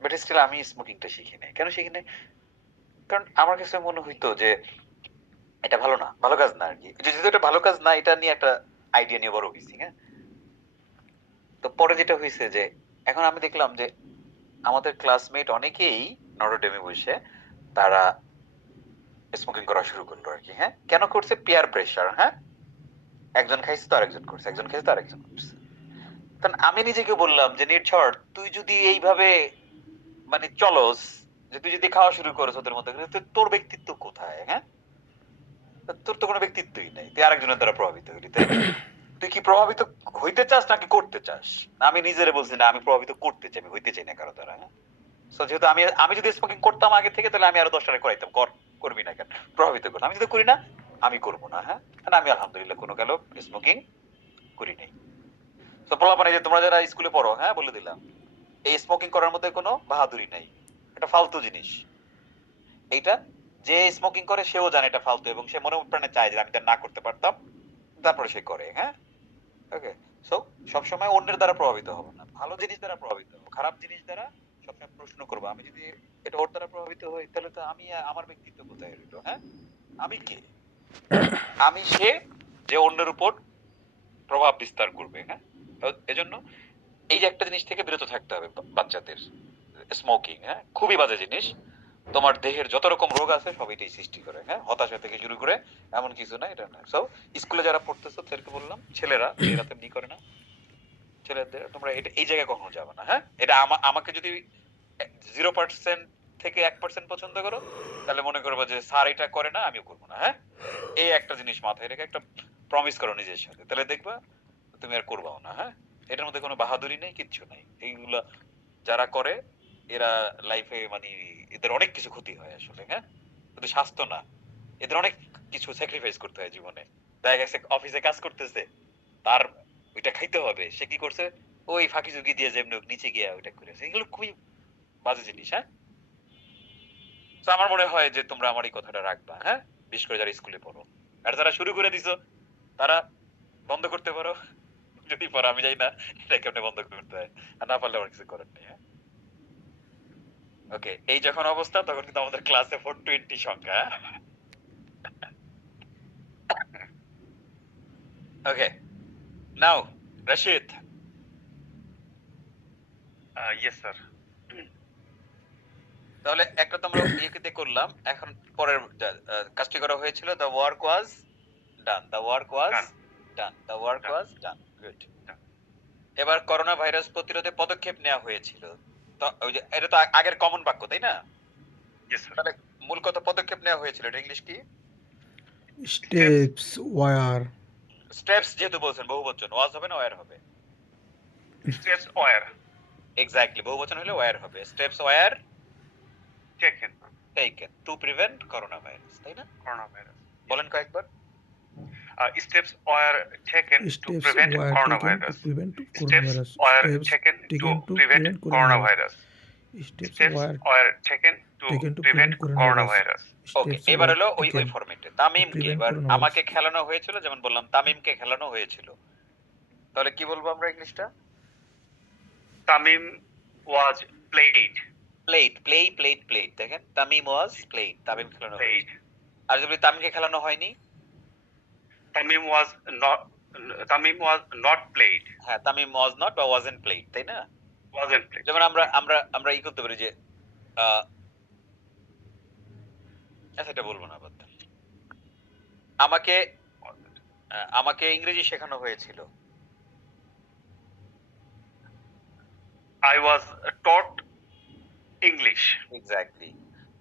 বাট স্টিল আমি স্মোকিংটা শিখি নাই। কেন শিখি নাই? কারণ আমার কাছে মনে হইতো যে এটা ভালো না, ভালো কাজ না আর কি। যেহেতু এটা ভালো কাজ না, এটা নিয়ে একটা আইডিয়া নিয়ে বড় হয়েছি। হ্যাঁ, তো পরে যেটা হয়েছে যে এখন আমি দেখলাম যে আমাদের ক্লাসমেট অনেকেই নটর ডেমে বসে তারা স্মোকিং করা শুরু করলো আর কি। হ্যাঁ, কেন করছে? Peer pressure. হ্যাঁ, একজন খাইছে তো আরেকজন করছে, একজন খাইছে তো আরেকজন করছে। তখন আমি নিজেকে বললাম যে নির্ঝর, তুই যদি এইভাবে মানে চলস যে তুই যদি খাওয়া শুরু করছ ওদের মধ্যে, তোর ব্যক্তিত্ব কোথায়? হ্যাঁ, তোর তো কোনো ব্যক্তিত্বই নেই, তুই আরেকজনের দ্বারা প্রভাবিত হলি। তুই কি প্রভাবিত হইতে চাস নাকি করতে চাস? আমি নিজেরে বলছি না, আমি প্রভাবিত করতে চাই, আমি হইতে চাই না কারো দ্বারা। সো যেহেতু আমি যদি স্মোকিং করতাম আগে থেকে, তাহলে আমি আরো 10টারে করাইতাম, করবি না কেন, প্রভাবিত করতাম। আমি যদি করি না, আমি করবো না। হ্যাঁ, কারণ আমি আলহামদুলিল্লাহ কোনো কালো স্মোকিং করি নাই। তো পোলাপানে যে তোমরা যারা স্কুলে পড়ো, হ্যাঁ বলে দিলাম, এই স্মোকিং করার মধ্যে কোনো বাহাদুরি নাই, এটা ফালতু জিনিস। এইটা যে স্মোকিং করে সেও জানে এটা ফালতু, এবং সে মনে প্রাণে চায় যে আমি তা না করতে পারতাম, তারপরে সে করে। হ্যাঁ, ওকে। সো সবসময় অন্যের দ্বারা প্রভাবিত হবো না, ভালো জিনিস দ্বারা প্রভাবিত হবো, খারাপ জিনিস দ্বারা সবসময় প্রশ্ন করবো, আমি যদি এটা ওর দ্বারা প্রভাবিত হই, তাহলে তো আমি আমার ব্যক্তিত্ব কোথায় রইল? হ্যাঁ, আমি কে? আমি সে যে অন্যের উপর প্রভাব বিস্তার করবে। হ্যাঁ, এজন্য এই যে একটা জিনিস থেকে বিরত থাকতে হবে বাচ্চাদের, স্মোকিং। হ্যাঁ, খুবই বাজে জিনিস, তোমার দেহের যত রকম রোগ আছে সব এটাই সৃষ্টি করে। হ্যাঁ, হতাশা থেকে শুরু করে এমন কিছু না, এটা না। সো স্কুলে যারা পড়তেছো তাদেরকে বললাম, ছেলেরা মেয়েরা তেমনি করে না, ছেলেদের তোমরা এটা এই জায়গায় কখনো যাবে না। হ্যাঁ, এটা আমাকে যদি 0% থেকে 1% পছন্দ করো, তাহলে মনে করবো যে স্যার এটা করে না, আমিও করবো না। হ্যাঁ, এই একটা জিনিস মাথায় রেখে একটা প্রমিস করো নিজের সাথে, তাহলে দেখবা তুমি আর করবাও না। হ্যাঁ, এটার মধ্যে কোনো বাহাদুরি নেই, কিচ্ছু নাই। এইগুলা যারা করে এরা লাইফে মানে এদের অনেক কিছু ক্ষতি হয় আসলে। হ্যাঁ, শুধু স্বাস্থ্য না, এদের অনেক কিছু স্যাক্রিফাইস করতে হয় জীবনে। দেখা গেছে অফিসে কাজ করতেছে, তার ওইটা খাইতে হবে, সে কি করছে, ওই ফাঁকি ঝুঁকি দিয়ে যেমনি হোক নিচে গিয়ে ওইটা করেছে। এগুলো খুবই বাজে জিনিস। হ্যাঁ, তো আমার মনে হয় যে তোমরা আমার এই কথাটা রাখবা। হ্যাঁ, বিশেষ করে যারা স্কুলে পড়ো, আর যারা শুরু করে দিছো তারা বন্ধ করতে পারো, যদি পারো। আমি জানি না এটা কেমনে বন্ধ করতে হয়, আর না পারলে আমার কিছু করার নেই। হ্যাঁ, ওকে। এই যখন অবস্থা, তখন কিন্তু আমাদের ক্লাসে 420 সংখ্যা। Okay, now Rashid. Yes sir. তাহলে একটা তোমরা ইয়েতে করলাম, এখন পরের কাজটি করা হয়েছিল, the work was done, the work was done, the work was done. Good. এবার করোনা ভাইরাস প্রতিরোধে পদক্ষেপ নেওয়া হয়েছিল, তো ওই যে এটা তো আগের কমন বাক্য, তাই না? Yes sir. তাহলে মূল কথা পদক্ষেপ নেওয়া হয়েছিল, এটা ইংলিশ কি? স্টেপস ওয়ার, স্টেপস যেহেতু বলছেন বহুবচন, ওয়াজ হবে না ওয়্যার হবে? স্টেপস ওয়্যার এক্স্যাক্টলি, বহুবচন হলে ওয়্যার হবে। Steps were taken to prevent corona virus, তাই না? Corona virus. বলেন কয়েকবার। Steps were taken to steps prevent were corona taken to virus. Prevent steps corona virus, were steps taken to taken to prevent prevent corona corona virus. Steps steps were were taken to taken to prevent prevent corona corona virus. Okay, steps এবার were হলো ওই taken ফরম্যাটে তামিমকে prevent এবার corona আমাকে খেলানো হয়েছিল, যেমন বললাম তামিমকে খেলানো হয়েছিল, তাহলে কি বলবো আমরা ইংলিশটা? Tamim was played plate. দেখেন, তামিম ওয়াজ প্লেড, তামিম খেলানো প্লেড। হয়েছিল। আর যদি তামিমকে খেলানো হয়নি, তামিম ওয়াজ নট প্লেড। হ্যাঁ, তামিম ওয়াজ নট বা ওয়াজন্ট প্লেড, তাই না? Wasn't played. যেমন আমরা ই করতে পারি যে আচ্ছা এটা বলবো না, বাদ দেন। আমাকে ইংরেজি শেখানো হয়েছিল। I was taught English. Exactly,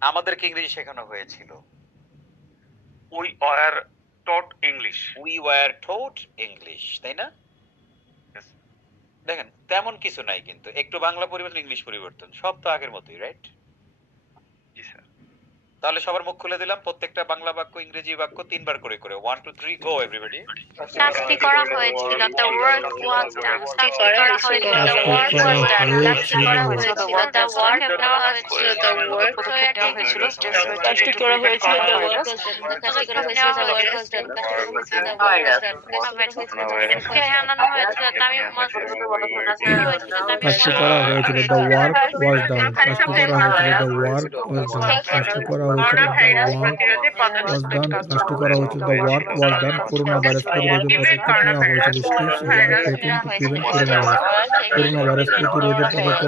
আমাদেরকে ইংরেজি শেখানো হয়েছিল। We were taught English. We were tote English, তাই না? Yes. দেখেন তেমন কিছু নাই, কিন্তু একটু বাংলা পরিবর্তন, ইংলিশ পরিবর্তন, সব তো আগের মতোই, রাইট? জি স্যার। তাহলে সবার মুখ খুলে দিলাম, প্রত্যেকটা বাংলা বাক্য ইংরেজি বাক্য 3 বার করে 1 2 3 গো এভরিবডি। কাজটি করা হয়েছিল, দ্য ওয়ার্ক ওয়াজ ডান। কাজটি করা হয়েছিল, দ্য ওয়ার্ক ওয়াজ ডান। কাজটি করা হয়েছিল, দ্য ওয়ার্ক নেওয়া হয়েছিল, দ্য ওয়ার্ক নেওয়া হয়েছিল। কাজটি করা হয়েছিল, দ্য ওয়ার্ক কাজটি করা হয়েছিল, দ্য ওয়ার্ক ওয়াজ ডান। কাজটি করা হয়েছিল, দ্য ওয়ার্ক ওয়াজ ডান। কাজটি হানানো হয়েছিল, তামিম ওয়াজ কাজটি করা হয়েছিল, দ্য ওয়ার্ক ওয়াজ ডান। কাজটি করা হয়েছিল, দ্য ওয়ার্ক ওয়াজ ডান। কাজটি করা হয়েছিল দ্য ওয়ার্ক ওয়াজ ডান, কাজটি করা হয়েছিল the work was done, corona virus প্রতিরোধে পদক্ষেপ নেওয়া হয়েছিল, steps were taken to prevent corona virus, corona virus প্রতিরোধে পদক্ষেপ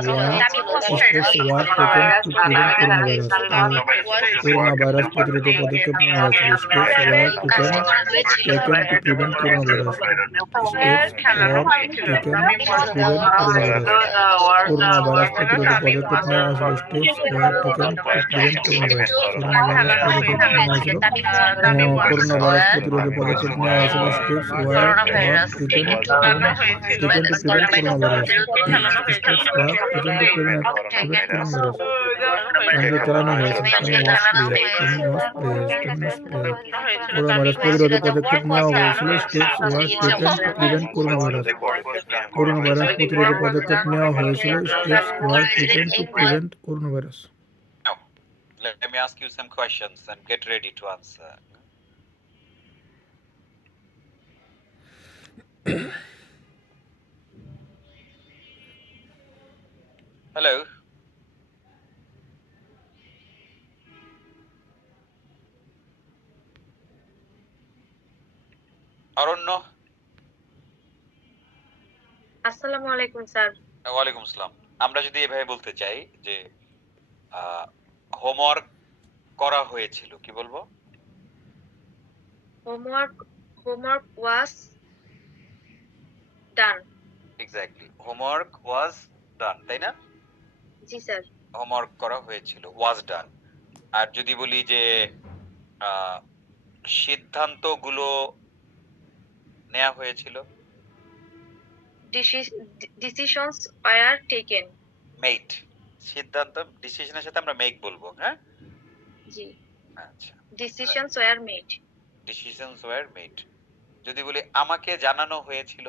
নেওয়া হয়েছিল, steps were taken to prevent corona virus, corona virus প্রতিরোধে পদক্ষেপ নেওয়া হয়েছিল, steps were taken to prevent corona virus, steps were taken to prevent corona virus, corona virus প্রতিরোধে পদক্ষেপ নেওয়া হয়েছিল, steps were taken to prevent corona virus, corona virus পদক্ষেপ নেওয়া হয়েছিল, করোনা ভাইরাস প্রতিরোধে পদক্ষেপ নেওয়া হয়েছিল, steps were taken to prevent corona virus, steps were taken to prevent corona virus, কাজটি চালানো হয়েছে, করোনা ভাইরাস প্রতিরোধে পদক্ষেপ নেওয়া হয়েছিল, steps were taken to prevent corona virus, corona virus প্রতিরোধে পদক্ষেপ নেওয়া হয়েছিল, steps were taken to prevent corona virus. Now, let me ask you some questions and get ready to answer. Hello. অরণ্য। আসসালামু আলাইকুম স্যার। ওয়ালাইকুম আসসালাম। আমরা যদি এভাবে বলতে চাই যে হোমওয়ার্ক করা হয়েছিল, কি বলবো? হোমওয়ার্ক ওয়াজ ডান। এক্স্যাক্টলি, হোমওয়ার্ক ওয়াজ ডান, তাই না? জি স্যার। হোমওয়ার্ক করা হয়েছিল, ওয়াজ ডান। আর যদি বলি যে সিদ্ধান্তগুলো নেওয়া হয়েছিল, ডিসিশনস ওয়্যার টেকেন। মেড। সিদ্ধান্ত ডিসিশনের সাথে আমরা মেক বলবো, হ্যাঁ? জি। আচ্ছা, decisions were made. Decisions were made. যদি বলি আমাকে জানানো হয়েছিল,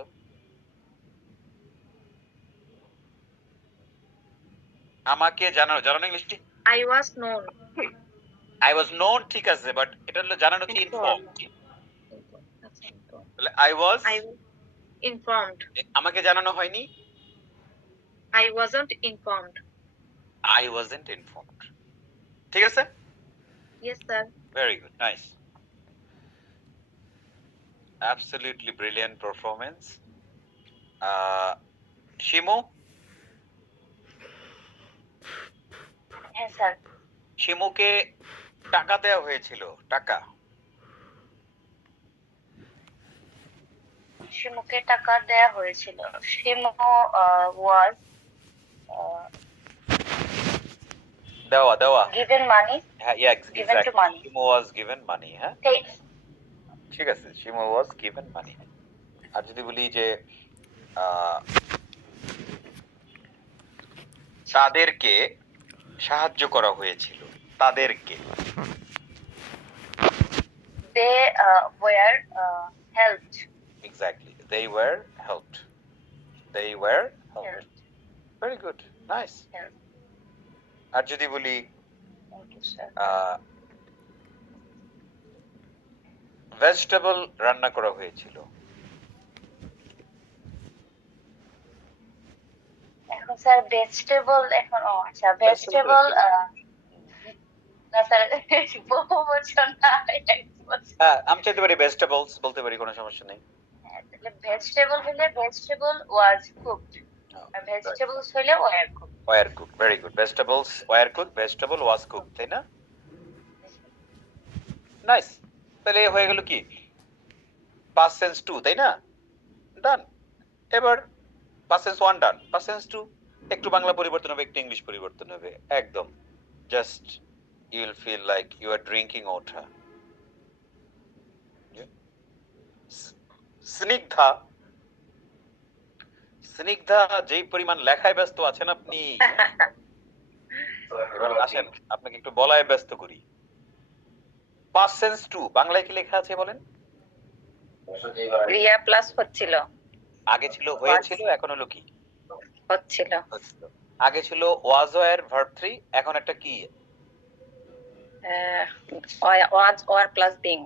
আমাকে জানানো ইংলিশটি I was known. I was known, ঠিক আছে, বাট এটা হলো জানানো কি ইনফর্ম। তাহলে আই ওয়াজ ইনফর্মড। আমাকে জানানো হয়নি, I wasn't informed. I wasn't informed. ঠিক আছে? Yes, sir. Very good, nice. Absolutely brilliant performance. Shimu? হ্যাঁ স্যার। শিমুকে টাকা দেওয়া হয়েছিল, টাকা। শিমুকে টাকা দেয়া হয়েছিল। শিমু ওয়াজ দেওয়া given money. হ্যাঁ, yeah, Given to exactly. money. Shimu was given money, হ্যাঁ, ঠিক আছে, শিমু was given money. আর যদি বলি যে তাদেরকে সাহায্য করা হয়েছিল, তাদেরকে। They were helped. Exactly, they were helped. They were helped. Very good, nice. Helped. আর যদি বলি Thank you, sir. ভেজিটেবল রান্না করা হয়েছিল, এখন স্যার ভেজিটেবল এখন আচ্ছা ভেজিটেবল না স্যার বহুবচন না হ্যাঁ, আমি চাইতে পারি ভেজিটেবলস বলতে পারি, কোনো সমস্যা নেই। তাহলে ভেজিটেবল হলে ভেজিটেবল ওয়াজ কুকড আর ভেজিটেবলস হলে were cooked. Were cook, very good. Vegetables were cook, vegetable was cook, তাই না? নাইস। তাহলে হয়ে গেল কি past tense 2, তাই না? ডান। এবার past tense 1 ডান, past tense 2 একটু বাংলা পরিবর্তন হবে, একটু ইংলিশ পরিবর্তন হবে, একদম just you will feel like you are drinking water. Snigdha যেই পরিমাণ লেখায় ব্যস্ত আছেন আপনি, এবার আসেন আপনাকে একটু বলায় ব্যস্ত করি। past tense 2 বাংলায় কি লেখা আছে বলেন? ক্রিয়া প্লাস হচ্ছিল, আগে ছিল হয়েছিল, এখন হলো কি হচ্ছিল। আগে ছিল was were verb 3, এখন একটা কি ওয়াজ ওয়ার প্লাস বিং,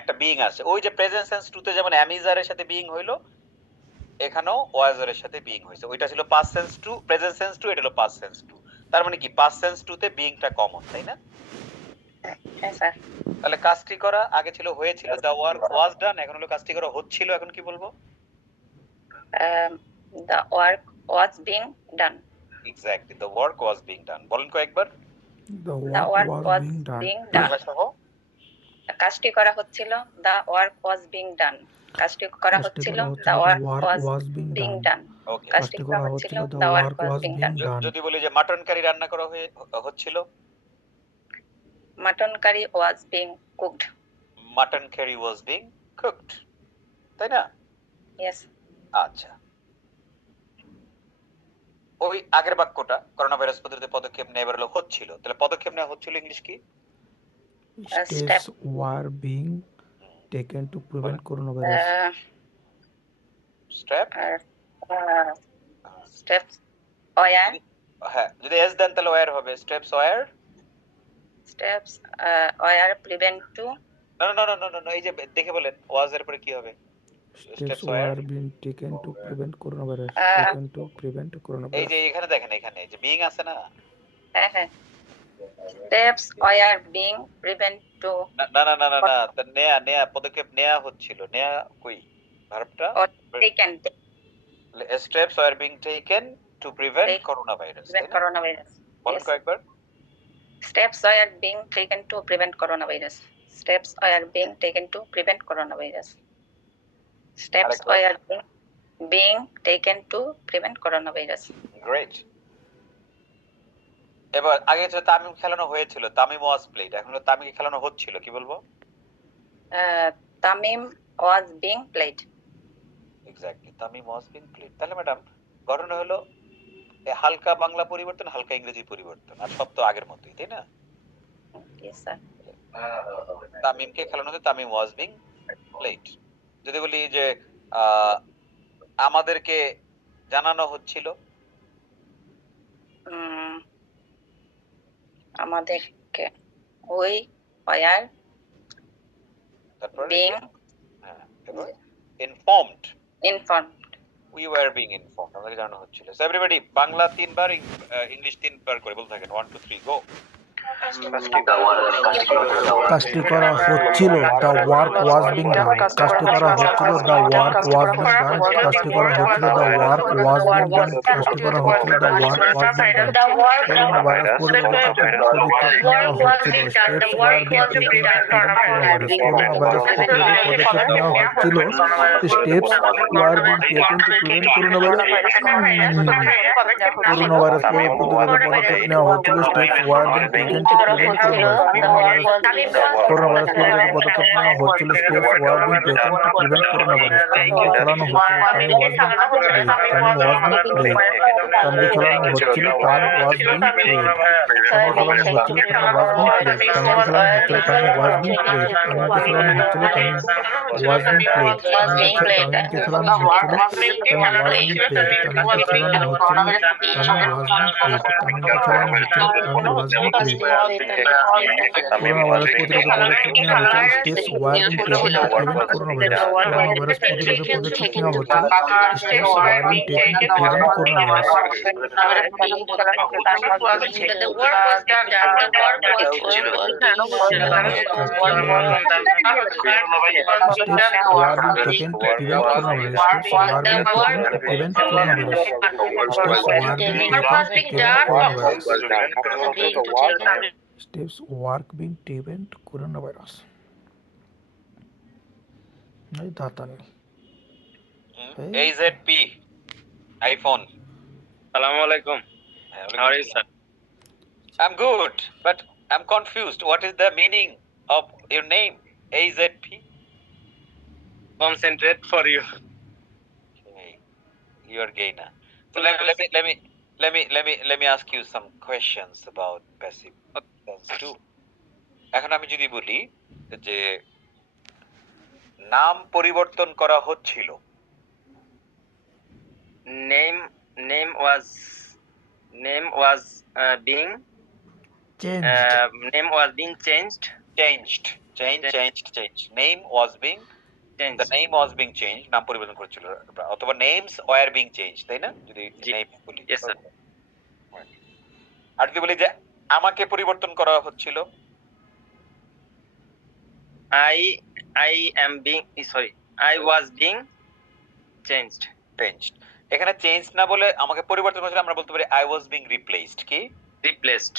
একটা বিইং আছে। ওই যে প্রেজেন্ট টেন্স 2 তে যেমন অ্যামিজার এর সাথে বিইং হইলো, এখানেও was were এর সাথে বিইং হইছে। ওইটা ছিল past tense 2, প্রেজেন্ট টেন্স 2, এটা হলো past tense 2। তার মানে কি পাস্ট টেন্স টুতে বিইংটা কমন, তাই না? হ্যাঁ স্যার। তাহলে কাজটি করা আগে ছিল হয়েছিল, দ্য ওয়ার্ক ওয়াজ ডান, এখন হলো কাজটি করা হচ্ছিল, এখন কি বলবো? The work was being done. Exactly, the work was being done. বলেন কয়েকবার। The the work work was was being done. Being done. Bangla সহ কাজটি করা হচ্ছিল, the work was being done. কাজটি করা কাজটি হচ্ছিল, করা হচ্ছিল, the the work work was was being being done. ডান। ওকে। কাজটি কাজটি করা করা হচ্ছিল, হচ্ছিল, the the work work was was being being done. done. যদি বলি যে মাটন কারি রান্না করা হচ্ছিল, mutton curry was being cooked. Mutton curry was being cooked, তাই না? ইয়েস। আচ্ছা, ওই আগের বাক্যটা করোনা ভাইরাস প্রতিরোধে পদক্ষেপ নেওয়া হলো হচ্ছিল, তাহলে পদক্ষেপ নেওয়া হচ্ছিল ইংলিশ কি? Steps were being taken to prevent coronavirus. Step, steps were হ্যাঁ, যদি এস দেন তাহলে ওয়্যার হবে। Steps were, steps were prevent to. না না না না না, এই যে দেখে বলেন ওয়াজ এর পরে কি হবে? Steps were being taken to prevent coronavirus. Taken to prevent এই coronavirus. যে এখানে দেখেন, এখানে যে বিইং আছে না? হ্যাঁ হ্যাঁ। Steps were being prevent to. না না না না না, তা নেয়া পদক্ষেপ নেয়া হচ্ছিল, নেয়া কই ভার্বটা? টেকেন স্টেপস আর being taken to prevent Take- corona virus, prevent corona virus. বলেন কয়েকবার। Steps are being taken to prevent coronavirus. Steps are being taken to prevent coronavirus. Steps Correct. are being taken to prevent coronavirus. Great. এবার আগে ছিল তামিম খেলানো হয়েছিল, Tamim was played, এখন হলো তামিমকে খেলানো হচ্ছিল, কি বলবো? Tamim was being played. Exactly, Tamim was being played. তাহলে ম্যাডাম ঘটনা হলো হালকা বাংলা পরিবর্তন, হালকা ইংরেজি পরিবর্তন, আর সব তো আগের মতোই, তাই না? Yes, sir. তামিমকে খেলানো হচ্ছে, তামিম ওয়াজ বিং প্লেড। যদি বলি যে আমাদেরকে জানানো হচ্ছিল, আমাদেরকে we were তারপর being informed, informed. we were being informed, আমাদেরকে জানানো হচ্ছিল। সো এভরিবডি বাংলা 3 বার, ইংলিশ 3 বার করে বলতে থাকেন। 1 2 3 গো। কাজটি করা হচ্ছিল, the work was being done. কাজটি করা হচ্ছিল, the work was being done. কাজটি করা হচ্ছিল, the work was being done. কাজটি করা হচ্ছিল, the work was being done. Corona virus প্রতিরোধে পদক্ষেপ নেওয়া হচ্ছিল। Steps were being taken to prevent coronavirus. Corona virus প্রতিরোধে পদক্ষেপ নেওয়া হচ্ছিল। Steps were being taken to prevent coronavirus. Corona virus প্রতিরোধে পদক্ষেপ নেওয়া হচ্ছিল। Steps were being taken to prevent coronavirus. Corona virus প্রতিরোধে পদক্ষেপ নেওয়া হচ্ছিল। Steps were being taken to prevent coronavirus. তামিমকে খেলানো হচ্ছিল, Tamim was being played. Tamim was being played. তামিমকে খেলানো হচ্ছিল, তামিম was being played. তামিমকে খেলানো হচ্ছিল, তামিম was being played. তামিমকে খেলানো হচ্ছিল, তামিম was being played. তামিমকে খেলানো হচ্ছিল, তামিম was being played. তামিমকে খেলানো হচ্ছিল, তামিম was being played. তামিমকে খেলানো হচ্ছিল, তামিম was being played. তামিমকে খেলানো হচ্ছিল, Tamim was being played. Corona virus প্রতিরোধে পদক্ষেপ নেওয়া হচ্ছিল। Steps were being taken to prevent coronavirus. Corona virus প্রতিরোধে পদক্ষেপ নেওয়া হচ্ছিল। Steps were being taken to prevent coronavirus. The work was done. The work was হচ্ছিল। Steps were being taken to prevent coronavirus. Steps were being taken to prevent coronavirus. Steps were being taken to prevent coronavirus. Steps were being taken to coronavirus. नहीं दाता नहीं। AZP iPhone. Assalamu alaikum. How are you, sir? I'm good, but I'm confused. What is the meaning of your name? AZP? Concentrate for you. Okay. You are gainer. So let me ask you some questions about passive tense too. এখন আমি যদি বলি যে নাম পরিবর্তন করা হচ্ছিল, Name was being changed. Name was being the name was being changed, নাম পরিবর্তন করেছিল, অথবা names were being changed, তাই না? যদি জি। name বলি। Yes, sir. আর যদি বলি যে আমাকে পরিবর্তন করা হচ্ছিল, I am being sorry. I was being changed. Changed. এখানে চেঞ্জ না বলে আমাকে পরিবর্তন করেছিল, আমরা বলতে পারি আই ওয়াজ বিং রিপ্লেসড। কি Replaced.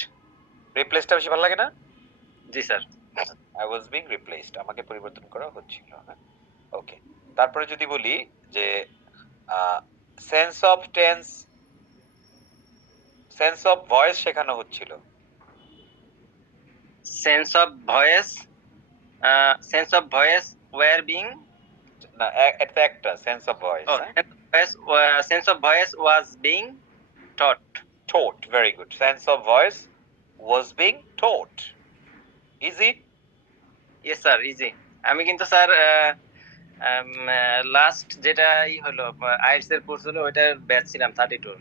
রিপ্লেসডটা বেশি ভালো লাগে না? জি sir. I was being replaced, আমাকে পরিবর্তন করা হচ্ছিল। হ্যাঁ, ওকে। তারপরে যদি বলি যে sense of tense, sense of voice শেখানো হচ্ছিল। Sense of voice were being না, এটা একটা sense of voice. sense of voice was being taught. Taught, very good. Sense of voice was being taught. Easy? Yes sir, easy. আমি কিন্তু sir last যেটা হলো IELTS এর কোর্স হলো ওইটার ব্যাচ ছিলাম 32।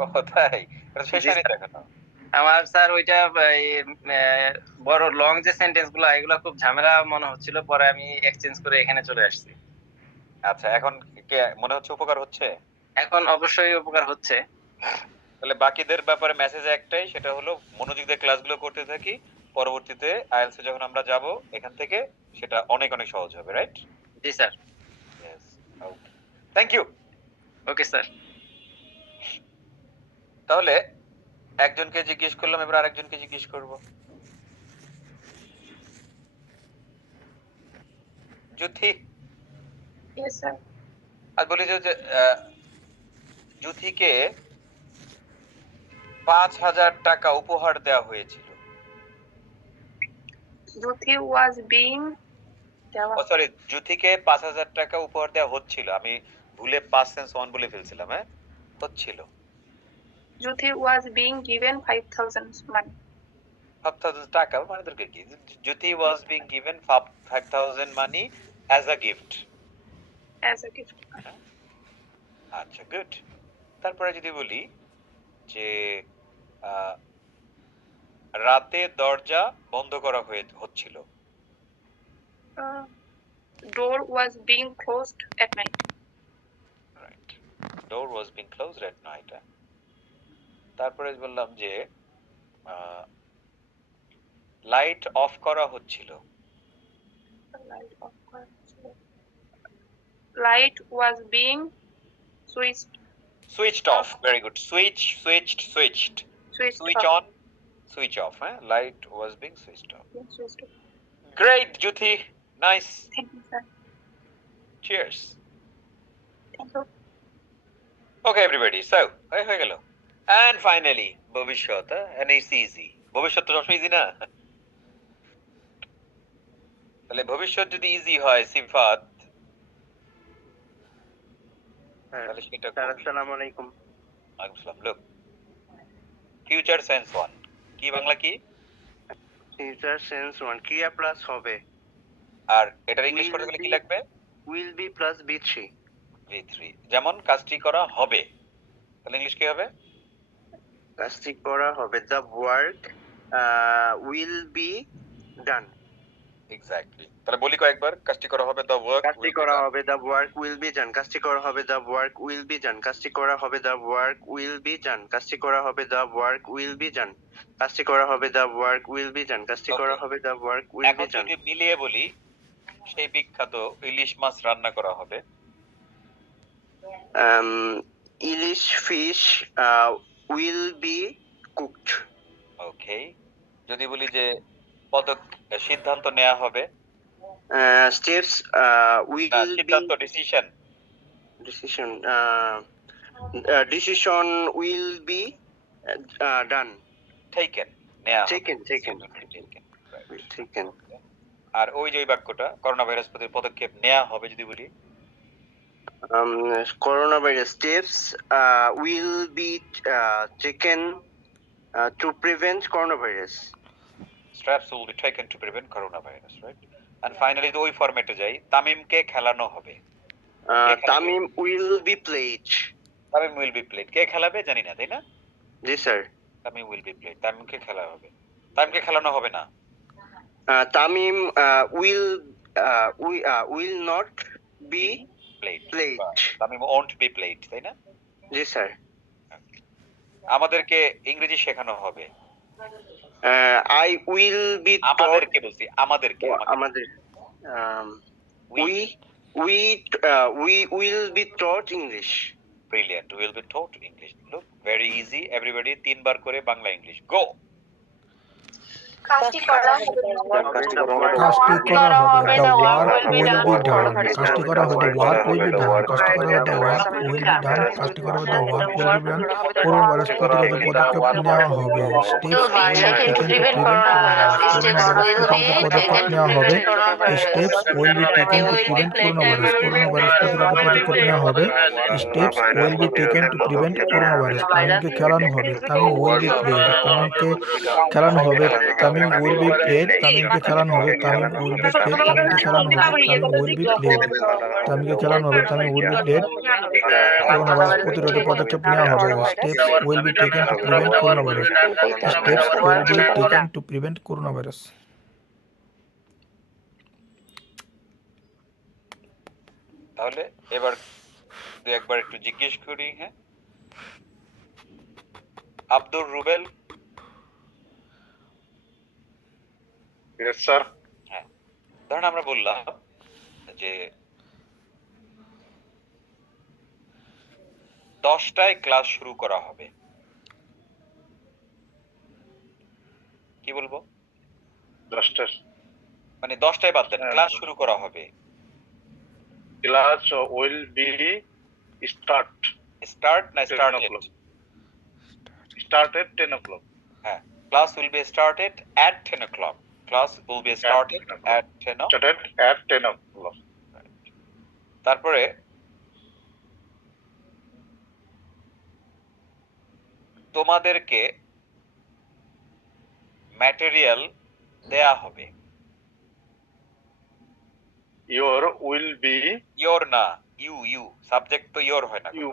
ও তাই? এটা শেষ জি, হয়নি স্যার। এখনো? আমার স্যার ওইটা বড় লং যে সেন্টেন্স গুলো এগুলো খুব ঝামেলা মনে হচ্ছিল, পরে আমি এক্সচেঞ্জ করে এখানে চলে আসছি। আচ্ছা, এখন মনে হচ্ছে উপকার হচ্ছে? এখন অবশ্যই উপকার হচ্ছে। তাহলে বাকিদের ব্যাপারে মেসেজ একটাই, সেটা হলো মনোযোগ দিয়ে ক্লাসগুলো করতে থাকি, পরবর্তীতে আইএলটিএস এ যখন আমরা যাব এখান থেকে সেটা অনেক অনেক সহজ হবে, রাইট? জি sir. Yes, okay, thank you. Okay sir. তাহলে একজনকে জিজ্ঞেস করলাম, এবার আরেকজনকে জিজ্ঞেস করব। Juthi, Yes, sir. আর বলি যে জুথিকে 5,000 টাকা উপহার দেওয়া হয়েছিল। Jyoti was being ও সরি, জুথিকে 5,000 টাকা উপহার দেওয়া হচ্ছিল। আমি ভুলে past tense on বলে ফেলছিলাম। হ্যাঁ, হচ্ছিল। Jyoti was being given 5,000 money. 5,000 টাকা মানে দরকার কি? Juthi was being given 5,000 money as a gift. As a gift. আচ্ছা, গুড। তারপরে যদি বলি যে রাতে দরজা বন্ধ করা হচ্ছিল। Door was being closed at night. Right, door was being closed at night. তারপরে বললাম যে লাইট অফ করা হচ্ছিল। Light was being switched. Switched off, very good. Switched. Switch off. On, switch off. হ্যাঁ, light was being switched off. Switched off. Great Juthi, nice, Thank you, sir. Cheers. Thank you. Okay everybody, so হয়ে গেল। And finally ভবিষ্যৎ, and it's easy. ভবিষ্যৎ তো সবসময় easy না? তাহলে ভবিষ্যৎ যদি ইজি হয় সিফাত, তাহলে সেটা আসসালামু আলাইকুম। ওয়ালাইকুম আসসালাম। লুক, ফিউচার সেন্স 1 কি বাংলা কি? ফিউচার সেন্স 1 ক্রিয়া প্লাস হবে। আর এটার ইংলিশ করতে গেলে কি লাগবে? Will be plus B3। V3। যেমন কাজটি করা হবে, তাহলে ইংলিশ কি হবে? কাজটি করা হবে, the work will be done. Exactly. তাহলে বলি কয়েকবার, কাজটি করা হবে, দ্য ওয়ার্ক কাজটি করা হবে, the work will be done. কাজটি করা হবে, the work will be done. কাজটি করা হবে, the work will be done. কাজটি করা হবে, the work will be done. কাজটি করা হবে, the work will be done. কাজটি করা হবে, দ্য ওয়ার্ক উইল বি এখন ডান। যদি মিলিয়ে বলি, সেই বিখ্যাত ইলিশ মাছ রান্না করা হবে। ইলিশ ফিশ উইল বি কুকড। ওকে। যদি বলি যে সিদ্ধান্ত নেওয়া হবে, স্টেপস উইল বি সিদ্ধান্ত decision decision will be done. Taken, নেওয়া হবে। টেকেন। আর ওই যে ওই বাক্যটা, করোনা ভাইরাস প্রতিরোধে পদক্ষেপ নেওয়া হবে যদি বলি, corona virus steps will be taken to prevent corona virus. steps will be taken to prevent coronavirus, right? And finally ওই ফরম্যাটে যাই, তামিমকে খেলানো হবে। Tamim will be played. Tamim will be played। কে খেলাবে জানি না, তাই না? জি sir. Tamim will be played। তামিমকে খেলা হবে। তামিমকে খেলানো হবে না। Tamim will not be played। Played. Tamim won't be played, তাই না? জি স্যার। আমাদেরকে ইংরেজি শেখানো হবে। I will be taught. আমাদেরকে বলছি, আমাদেরকে আমাদের we will be taught English. Brilliant. We will be taught English. Look, very easy. Everybody 3 বার করে বাংলা ইংলিশ। Go. কাজটি করা হবে কাজটি করা হবে, the work will be done, কাজটি করা হবে, the work will be done, কাজটি করা হবে, the work will be done, কাজটি করা হবে, the work will be done, corona virus প্রতিরোধে পদক্ষেপ নেওয়া হবে, steps will be taken to prevent coronavirus, corona virus প্রতিরোধে পদক্ষেপ নেওয়া হবে, steps will be taken to prevent coronavirus, corona virus প্রতিরোধে পদক্ষেপ নেওয়া হবে, steps will be taken to prevent coronavirus, তামিমকে খেলানো হবে, তামিম will be played, তামিমকে খেলানো হবে, তামিম will be played, তামিমকে খেলানো হবে, তামিম will be played, তামিমকে খেলানো হবে, তামিম will be played, তামিমকে খেলানো হবে, Tamim will be played, corona virus প্রতিরোধে পদক্ষেপ নেওয়া হবে, steps will be taken to prevent coronavirus, steps will be taken to prevent coronavirus. তাহলে এবার দুই একবার একটু জিজ্ঞেস করি। হ্যাঁ, আব্দুর রুবেল। Yes, sir. হ্যাঁ, ধরেন আমরা বললাম যে 10টায় ক্লাস শুরু করা হবে, কি বলবো? 10টা মানে 10টায় বাদ দেন, ক্লাস শুরু করা হবে। class will be start না 10 started? o'clock. Start at 10 o'clock. হ্যাঁ, class will B started at 10 o'clock. Class will B started at 10 o'clock. Started at 10 o'clock. তারপরে তোমাদেরকে ম্যাটেরিয়াল দেয়া হবে। Your will be ইয়োর না, ইউ সাবজেক্ট তো your হয় না। You.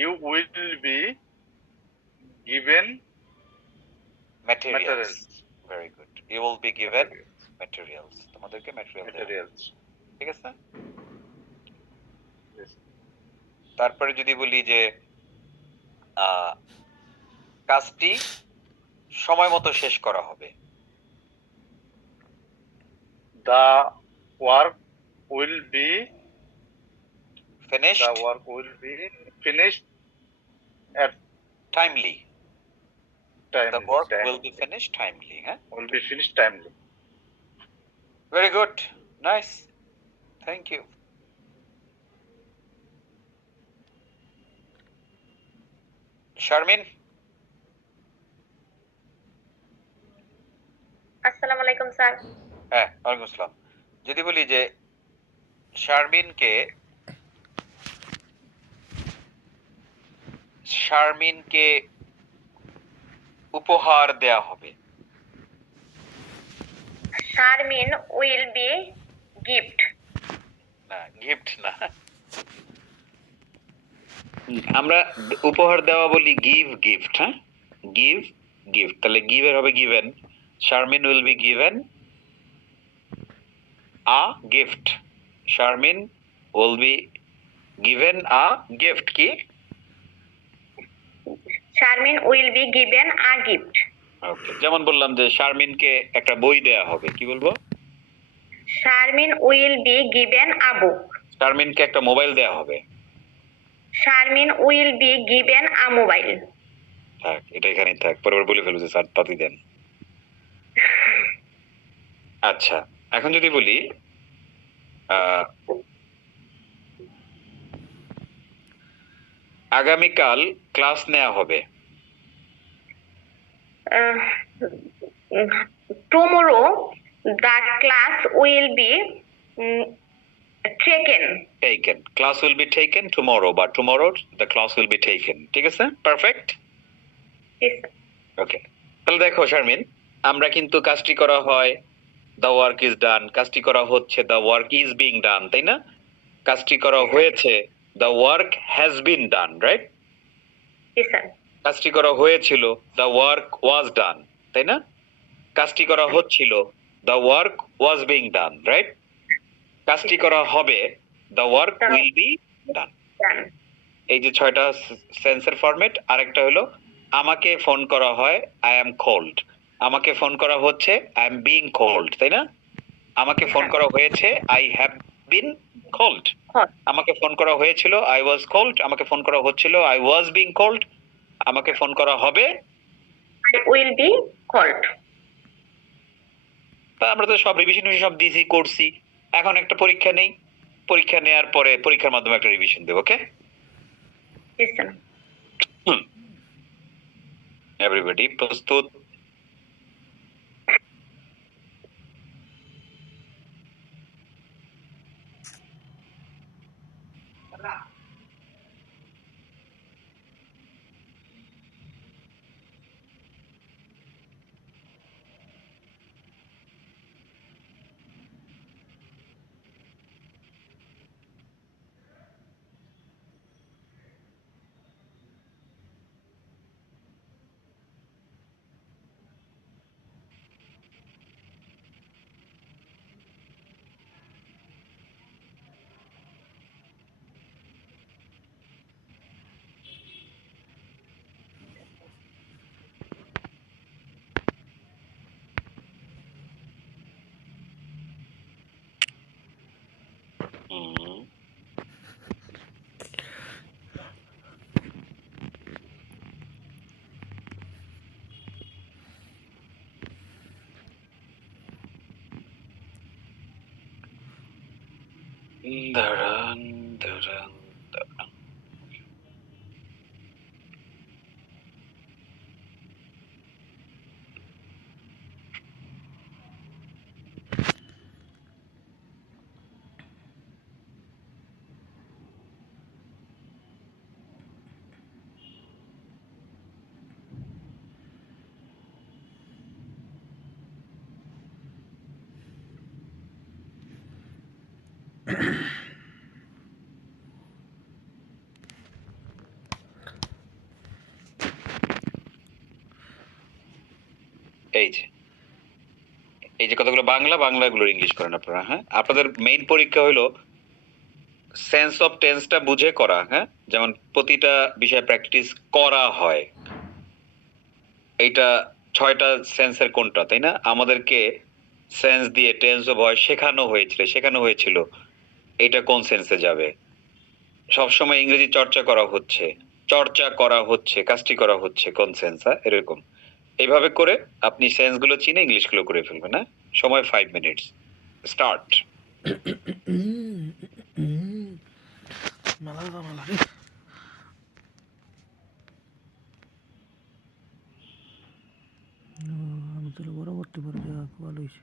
You will be given materials. materials. Very good. You will be given materials. তোমাদেরকে material দেয়া হবে। Materials. ঠিক আছে? Yes. তারপরে যদি বলি যে কাজটি সময় মতো শেষ করা হবে। The work will be finished finished at timely. time. The work will be finished timely. Huh? Will be finished timely. Very good. Nice. Thank you. Sharmin? আসসালামু আলাইকুম স্যার। হ্যাঁ, ওয়ালাইকুম আসসালাম। যদি বলি যে শারমিনকে উপহার দেয়া হবে। Sharmin will be gift. না, গিফট না, আমরা উপহার দেওয়া বলি গিভ গিফট। হ্যাঁ, গিভ গিফট। তাহলে গিভের হবে given. Sharmin will be given a gift. Sharmin will be given a gift. কি? Sharmin will be given a gift. Okay, যেমন বললাম যে শারমিনকে একটা বই দেয়া হবে, কি বলবো? Sharmin will be given a book. শারমিনকে একটা মোবাইল দেয়া হবে। Sharmin will be given a mobile. থাক, এটা এখানেই থাক, পরে বলে ফেলবো যে স্যার পাতি দেন। আচ্ছা, এখন যদি বলি আগামীকাল ক্লাস নেওয়া হবে। Tomorrow the class will be taken. Class will be taken tomorrow, বা tomorrow the class will be taken. ঠিক আছে, পারফেক্ট। ওকে, তাহলে দেখো শারমিন, আমরা কিন্তু কাজটি করা হয় দ্য ওয়ার্ক ইজ ডান, কাজটি করা হচ্ছে দ্য ওয়ার্ক ইজ বিং ডান, তাই না? কাজটি করা হয়েছে the work has been done, right? কাজটি করা হয়েছিল দ্য ওয়ার্ক ওয়াজ ডান, তাই না? কাজটি করা হচ্ছিল the work was being done, right? কাজটি করা হবে the work will be done. এই যে 6টা সেন্সের ফরম্যাট। আরেকটা হলো আমাকে ফোন করা হয় আই অ্যাম কোল্ড, আমাকে ফোন করা হচ্ছে আই এম বিং কোল্ড, তাই না? আমাকে ফোন করা হয়েছে আই হ্যাভ বিন কোল্ড, আমাকে ফোন করা হয়েছিল আই ওয়াজ কোল্ড, আমাকে ফোন করা হচ্ছিল আই ওয়াজ বিং কোল্ড, আমাকে ফোন করা হবে I will be called. তা আমরা তো সব রিভিশন সব দিছি করছি, এখন একটা পরীক্ষা নেই, পরীক্ষা নেওয়ার পরে পরীক্ষার মাধ্যমে একটা রিভিশন দেব। ওকে, Yes, sir. এভরিবডি প্রস্তুত? দাঁড়ান দাঁড়ান দাঁড়ান, এই যে এই যে কতগুলো বাংলাগুলো ইংলিশ করেন আপনারা। হ্যাঁ, আপনাদের মেইন পরীক্ষা হলো সেন্স অফ টেন্সটা বুঝে করা। হ্যাঁ, যেমন প্রতিটা বিষয় প্র্যাকটিস করা হয়, এইটা 6টা সেন্সের কোনটা, তাই না? আমাদেরকে সেন্স দিয়ে টেন্স অফ ভয়েস শেখানো হয়েছিল এটা কোন সেন্সে যাবে। সবসময় ইংরেজি চর্চা করা হচ্ছে, কাজটি করা হচ্ছে কোন সেন্স, এরকম এইভাবে করে আপনি সেন্স গুলো চিনে ইংলিশ গুলো করে ফেলবেন। না, সময় 5 মিনিটস, স্টার্ট। আমি তাহলে পরবর্তী পরে যা ভালো হয়েছে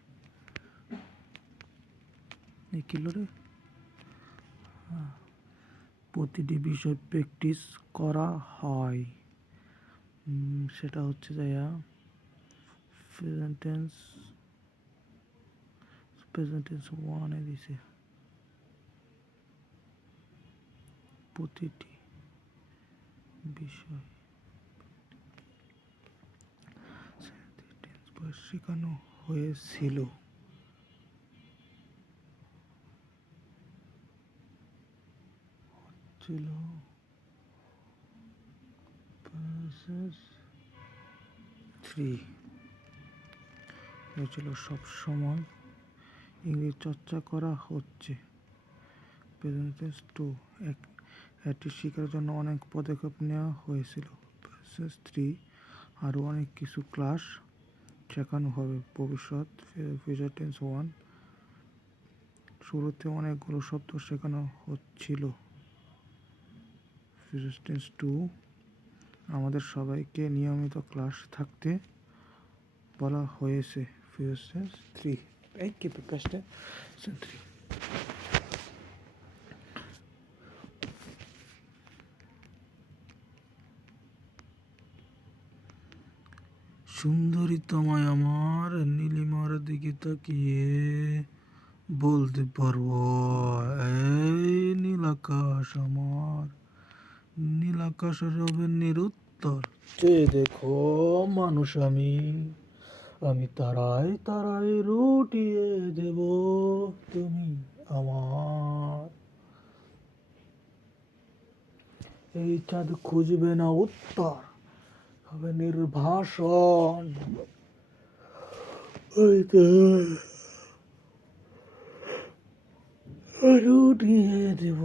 এই কিলো রে। প্রতিটি বিষয় প্র্যাকটিস করা হয়, সেটা হচ্ছে যাইয়া প্রেজেন্ট টেন্স 1 দিছে। প্রতিটি বিষয় শেখানো হয়েছিল। ছিল 3 হয়েছিল সব সময় ইংরেজি চর্চা করা হচ্ছে। প্রেজেন্ট 2 এটি শেখার জন্য অনেক পদক্ষেপ নেওয়া হয়েছিল। 3 আরও অনেক কিছু ক্লাস শেখানো হবে ভবিষ্যৎ। ফিউচার টেন্স 1 শুরুতে অনেকগুলো শব্দ শেখানো হচ্ছিল। ফিউচার টেন্স 2 আমাদের সবাইকে নিয়মিত ক্লাস থাকতে বলা হয়েছে। ফিউচার টেন্স 3 এই কি প্রেজেন্ট টেন্স 3। সুন্দরী তোমায় আমার নীলিমার দিকে তাকিয়ে বলতে পারবো, এই নীলাকাশ আমার, নীলাকাশ রবে নিরুত্তর। চেয়ে দেখো মানুষ আমি তারায় তারায় রুটিয়ে দেব তুমি আমার। এই চাঁদ খুঁজবে না উত্তর, হবে নির্বাসন। ওই তো উঠিয়ে দেব।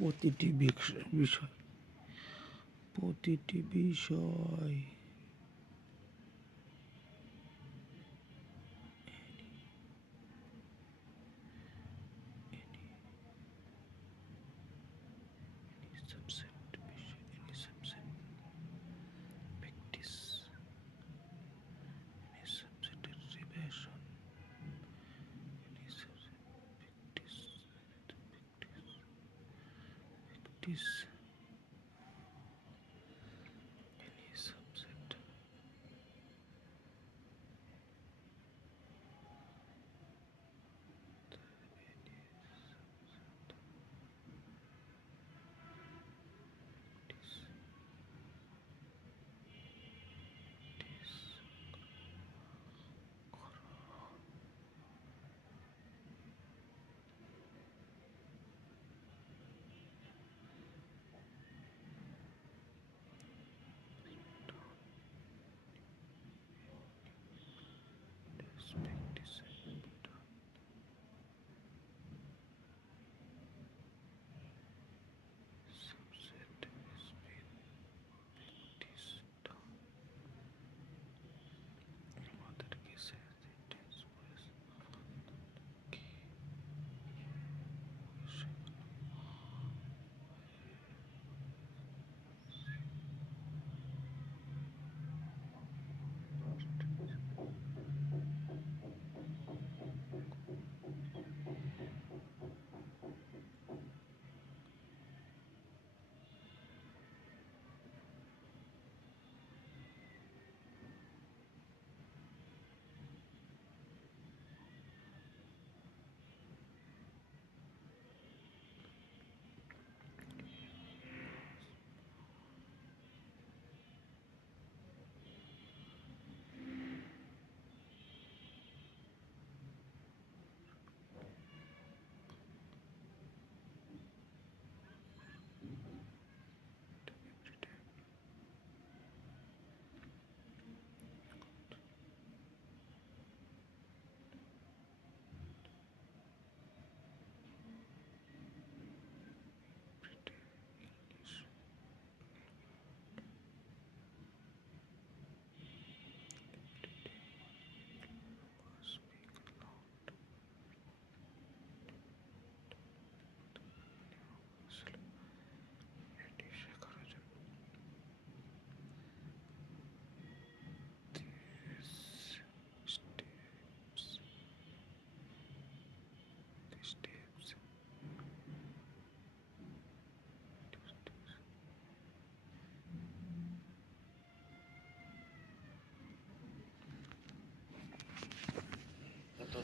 প্রতিটি বিষয়, প্রতিটি বিষয়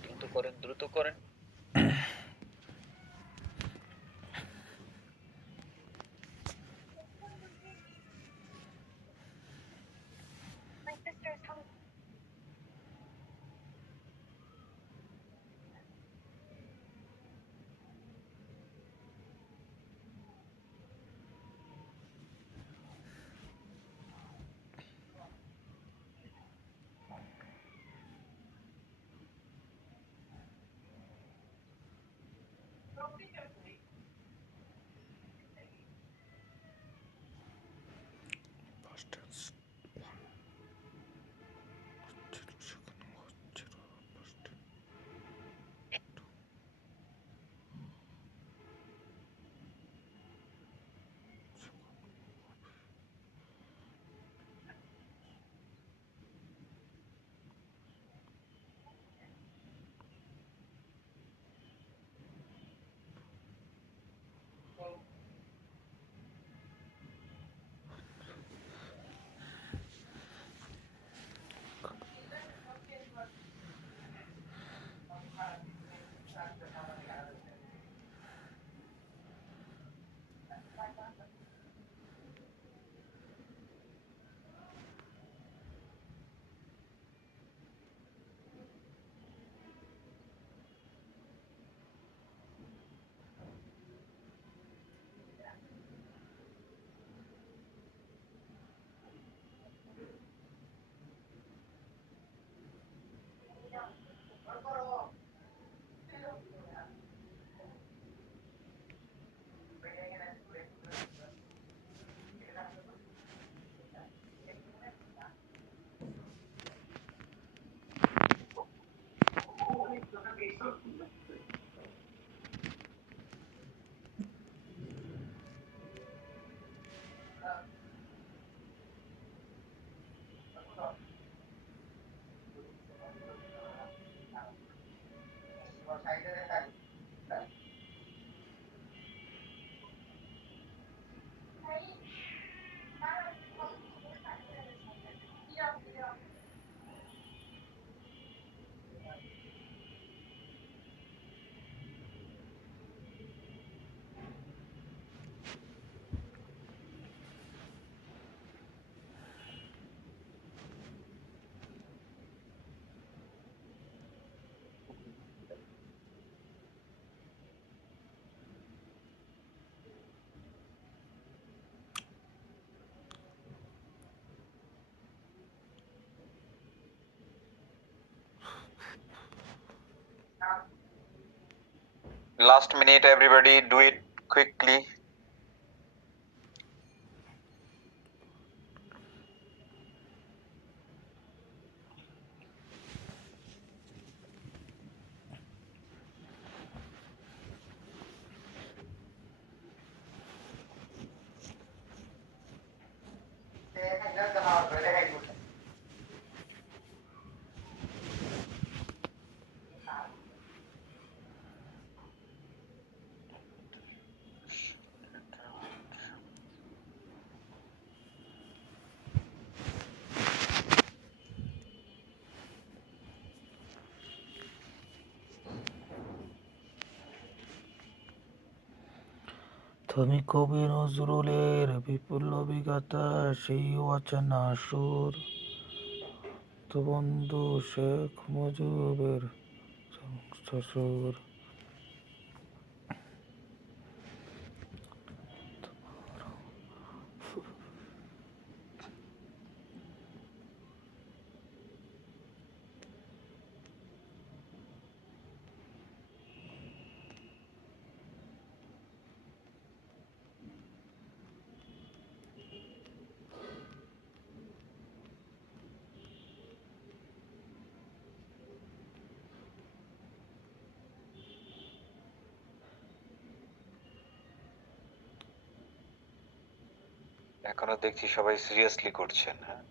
দ্রুত করেন, দ্রুত করেন। Last minute, everybody, do it quickly. তুমি কবি নজরুলের বিপ্লবী গাথা সেই অচেনা সুর, তো বন্ধু শেখ মুজিবের শ্বশুর। এখনো দেখছি সবাই সিরিয়াসলি করছেন, হ্যাঁ?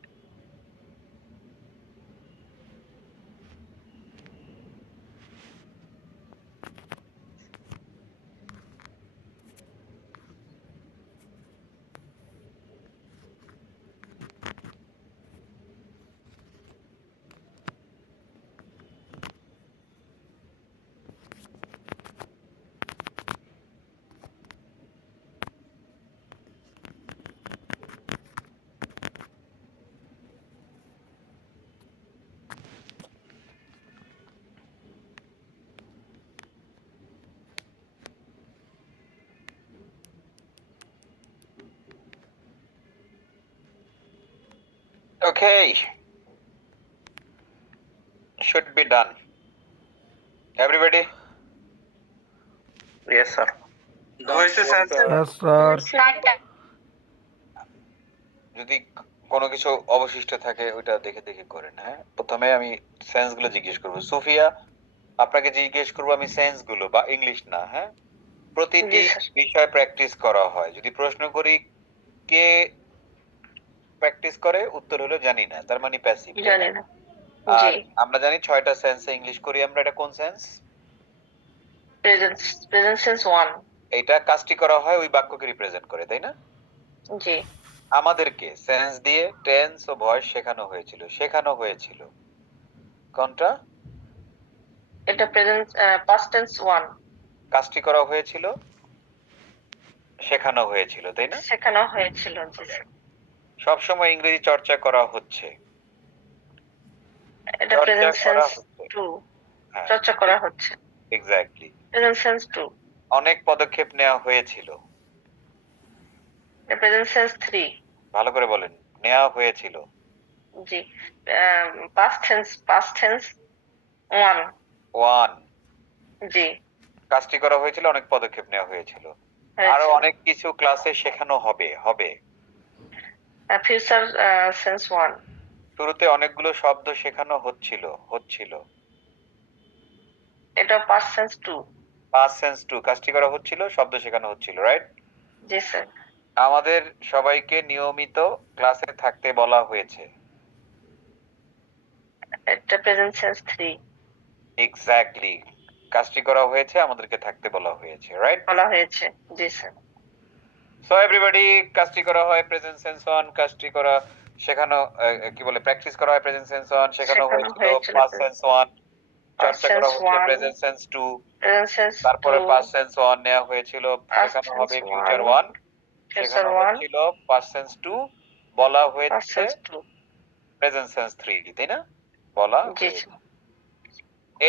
Okay, should be done. Everybody? Yes, sir. Yes, sir. Not done. যদি কোনো কিছু অবশিষ্ট থাকে ওইটা দেখে দেখে করেন, হ্যাঁ? প্রথমে আমি সেন্স গুলো জিজ্ঞেস করবো। সুফিয়া, আপনাকে জিজ্ঞেস করবো আমি সেন্স গুলো, বা ইংলিশ না, হ্যাঁ? প্রতিটি জি, স্যার। বিষয় প্র্যাকটিস করা হয়। যদি প্রশ্ন করি কে প্র্যাকটিস করে, উত্তর হলো জানি না, তার মানে প্যাসিভ। জানি না। আর জি। আমরা জানি 6টা সেন্সে ইংলিশ করি আমরা, এটা কোন সেন্স? Present sense 1। এটা কাজটি করা হয় ওই বাক্যকে রিপ্রেজেন্ট করে, তাই না? জি। আমাদেরকে সেন্স দিয়ে টেন্স ও ভয়েস শেখানো হয়েছিল কোনটা? এটা প্রেজেন্ট পাস্ট টেন্স 1 কাজটি করা হয়েছিল, শেখানো হয়েছিল, তাই না? শেখানো হয়েছিল। জি স্যার। সবসময় ইংরেজি চর্চা করা হচ্ছে। এটা চর্চা প্রেজেন্ট করা সেন্স হচ্ছে। 2 হ্যাঁ, চর্চা করা হচ্ছে। এক্স্যাক্টলি। Present sense 2। অনেক পদক্ষেপ নেওয়া হয়েছিল। এটা প্রেজেন্ট সেন্স 3। ভালো করে বলেন, নেওয়া হয়েছিল। জি। Past tense 1। 1। জি। কাজটি করা হয়েছিল, অনেক পদক্ষেপ নেওয়া হয়েছিল। আরো অনেক কিছু ক্লাসে শেখানো হবে। Future sense 1। শুরুতে অনেকগুলো শব্দ শেখানো হচ্ছিল। এটা পাস্ট সেন্স 2। পাস্ট সেন্স 2, কাজটি করা হচ্ছিল, শব্দ শেখানো হচ্ছিল, রাইট? জি স্যার। আমাদের সবাইকে নিয়মিত ক্লাসে থাকতে বলা হয়েছে। এটা প্রেজেন্ট সেন্স 3। এক্স্যাক্টলি, কাজটি করা হয়েছে, আমাদেরকে থাকতে বলা হয়েছে, রাইট? বলা হয়েছে। জি স্যার। সো এভরিবডি, কাজটি করা হয় প্রেজেন্ট সেন্স 1, কাজটি করা শেখানো কি বলে প্র্যাকটিস করা হয় প্রেজেন্ট সেন্স 1, শেখানো হয়েছিল পাস্ট সেন্স 1, চর্চা করা হচ্ছে প্রেজেন্ট সেন্স 2, তারপরে পাস্ট সেন্স 1 নেওয়া হয়েছিল, শেখানো হবে ফিউচার 1, শেখানো হয়েছিল পাস্ট সেন্স 2, বলা হয়েছে প্রেজেন্ট সেন্স 3, তাই না? বলা হয়েছে।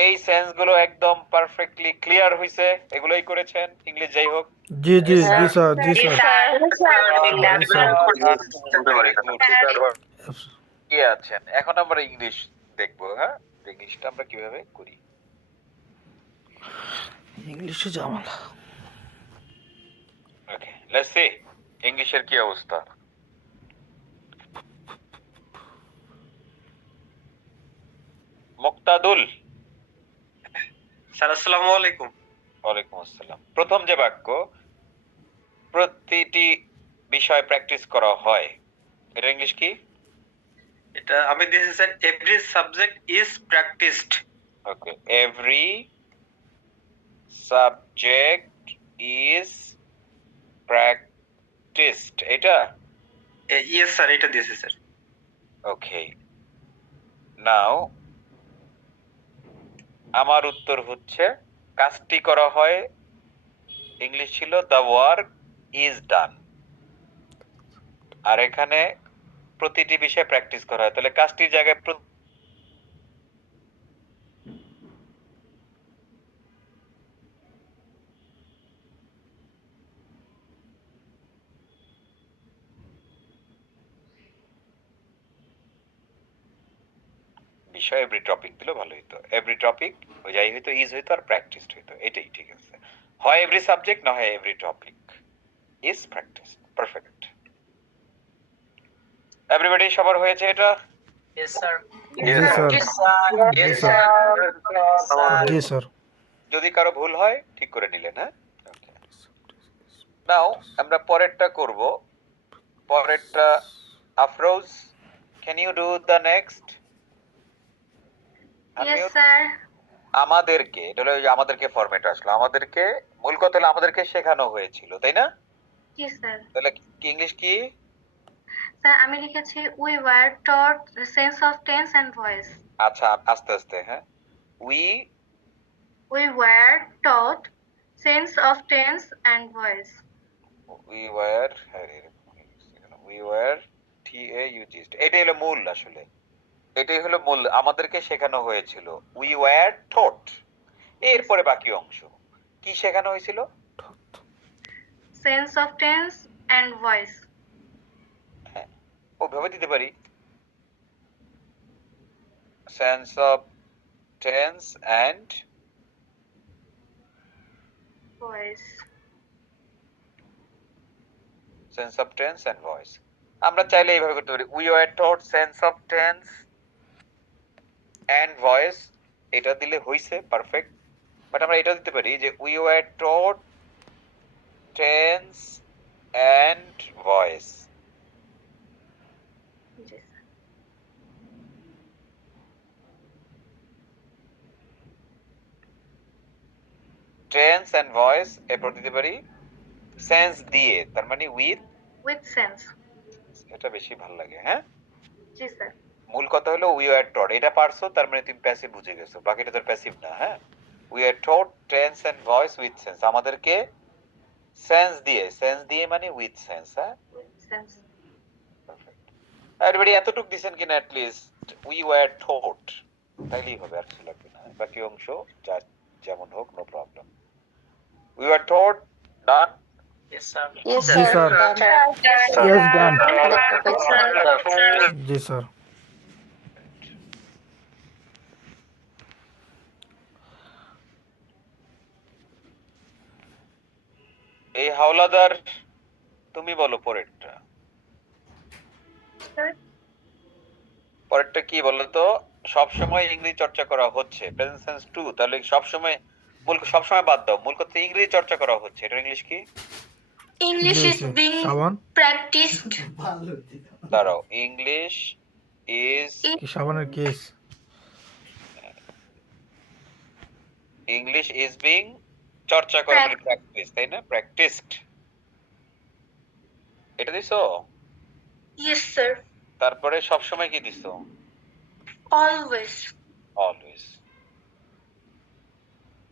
এই সেন্স গুলো একদম পারফেক্টলি ক্লিয়ার হইছে, এগুলোই করেছেন ইংলিশ যাই হোক। জি স্যার। কি আছেন, এখন আমরা ইংলিশ দেখবো, হ্যাঁ? ইংলিশটা আমরা কিভাবে করি। ইংলিশে ঝামেলা। ওকে, লেটস সি ইংলিশের কি অবস্থা। মুক্তাদুল, স্যার আসসালামু আলাইকুম। ওয়ালাইকুম আসসালাম। প্রথম যে বাক্য, প্রতিটি বিষয় প্র্যাকটিস করা হয়, এটা ইংলিশ কি? এটা আমি দিয়েছি sir, every subject is practised. Okay, every subject is practised, এটা? ইয়েস স্যার, এটা দিয়েছি স্যার। ওকে, নাও আমার উত্তর হচ্ছে কাজটি করা হয়, ইংলিশ ছিল দ্য ওয়ার্ক ইজ ডান, আর এখানে প্রতিটি বিষয়ে প্র্যাকটিস করা হয়, তাহলে কাজটির জায়গায় বিষয় এভরি টপিক দিলে ভালো হতো। এভরি টপিক ওই যাই হইতো, ইজ হইতো আর প্র্যাকটিসড হইতো, এটাই ঠিক আছে। হয় এভরি সাবজেক্ট, না হয় every topic is practised. Perfect. Everybody, সবার হয়েছে এটা? Yes sir. জি স্যার, জি স্যার, জি স্যার। যদি কারো ভুল হয় ঠিক করে নিলেন, হ্যাঁ? নাও আমরা পরেরটা করব। পরেরটা Afroz, can you do the next? Yes, sir. আমাদেরকে, এটা হলো ওই যে আমাদেরকে ফরম্যাট আসলো, আমাদেরকে মূল কথা হলো আমাদেরকে শেখানো হয়েছিল, তাই না? Yes, sir. তাহলে ইংলিশ কি? স্যার আমি লিখেছি we were taught the sense of tense and voice. আচ্ছা, আস্তে আস্তে, হ্যাঁ। We were taught sense of tense and voice. we were এটাই হলো মূল, আসলে এটাই হলো মূল, আমাদেরকে শেখানো হয়েছিল। we were taught, এরপরে বাকি অংশ কি শেখানো হয়েছিল? Sense of tense and voice. ওভাবে দিতে পারি, sense of tense and Voice. Sense of tense and voice. আমরা চাইলে এইভাবে করতে পারি, we were taught sense of tense and voice, এটা দিলে হইছে পারফেক্ট। বাট আমরা এটা দিতে পারি যে we were taught tense and voice. Yes. Tense and voice, এরপর দিতে পারি সেন্স দিয়ে, তার মানে উইথ। With sense. এটা বেশি ভালো লাগে, হ্যাঁ। জি স্যার। মূল কথা হলো উই ওয়ার টট, এটা পারছো তার মানে তুমি প্যাসিভ বুঝে গেছো, বাকিটা তোর প্যাসিভ না, হ্যাঁ। We are taught tense and voice with sense, আমাদেরকে সেন্স দিয়ে মানে উইথ সেন্স, হ্যাঁ। With sense. পারফেক্ট। এভরিবডি এতটুকু দিবেন কিনা at least we were taught, তাইলেই হবে, আর কিছু লাগবে না, বাকি অংশ যা যেমন হোক, no problem. We were taught done. Yes sir. জি স্যার, ইয়েস ডান। জি স্যার। এই হাওলাদার, তুমি বলো পরেরটা। পরেরটা কি বলো তো? সব সময় ইংরেজি চর্চা করা হচ্ছে, প্রেজেন্ট সেন্স টু, তাহলে সব সময় বাদ দাও, মূল কথা ইংরেজি চর্চা করা হচ্ছে, এটা ইংলিশ কি? English is being সাবান, practiced. দাঁড়াও, ইংলিশ ইজ, কি সাবানের কেস? ইংলিশ ইজ বিং চর্চা করা, মানে প্র্যাকটিস, তাই না? প্র্যাকটিসড, এটা দিছো। Yes, sir. তারপরে সব সময় কি দিছো? Always. Always.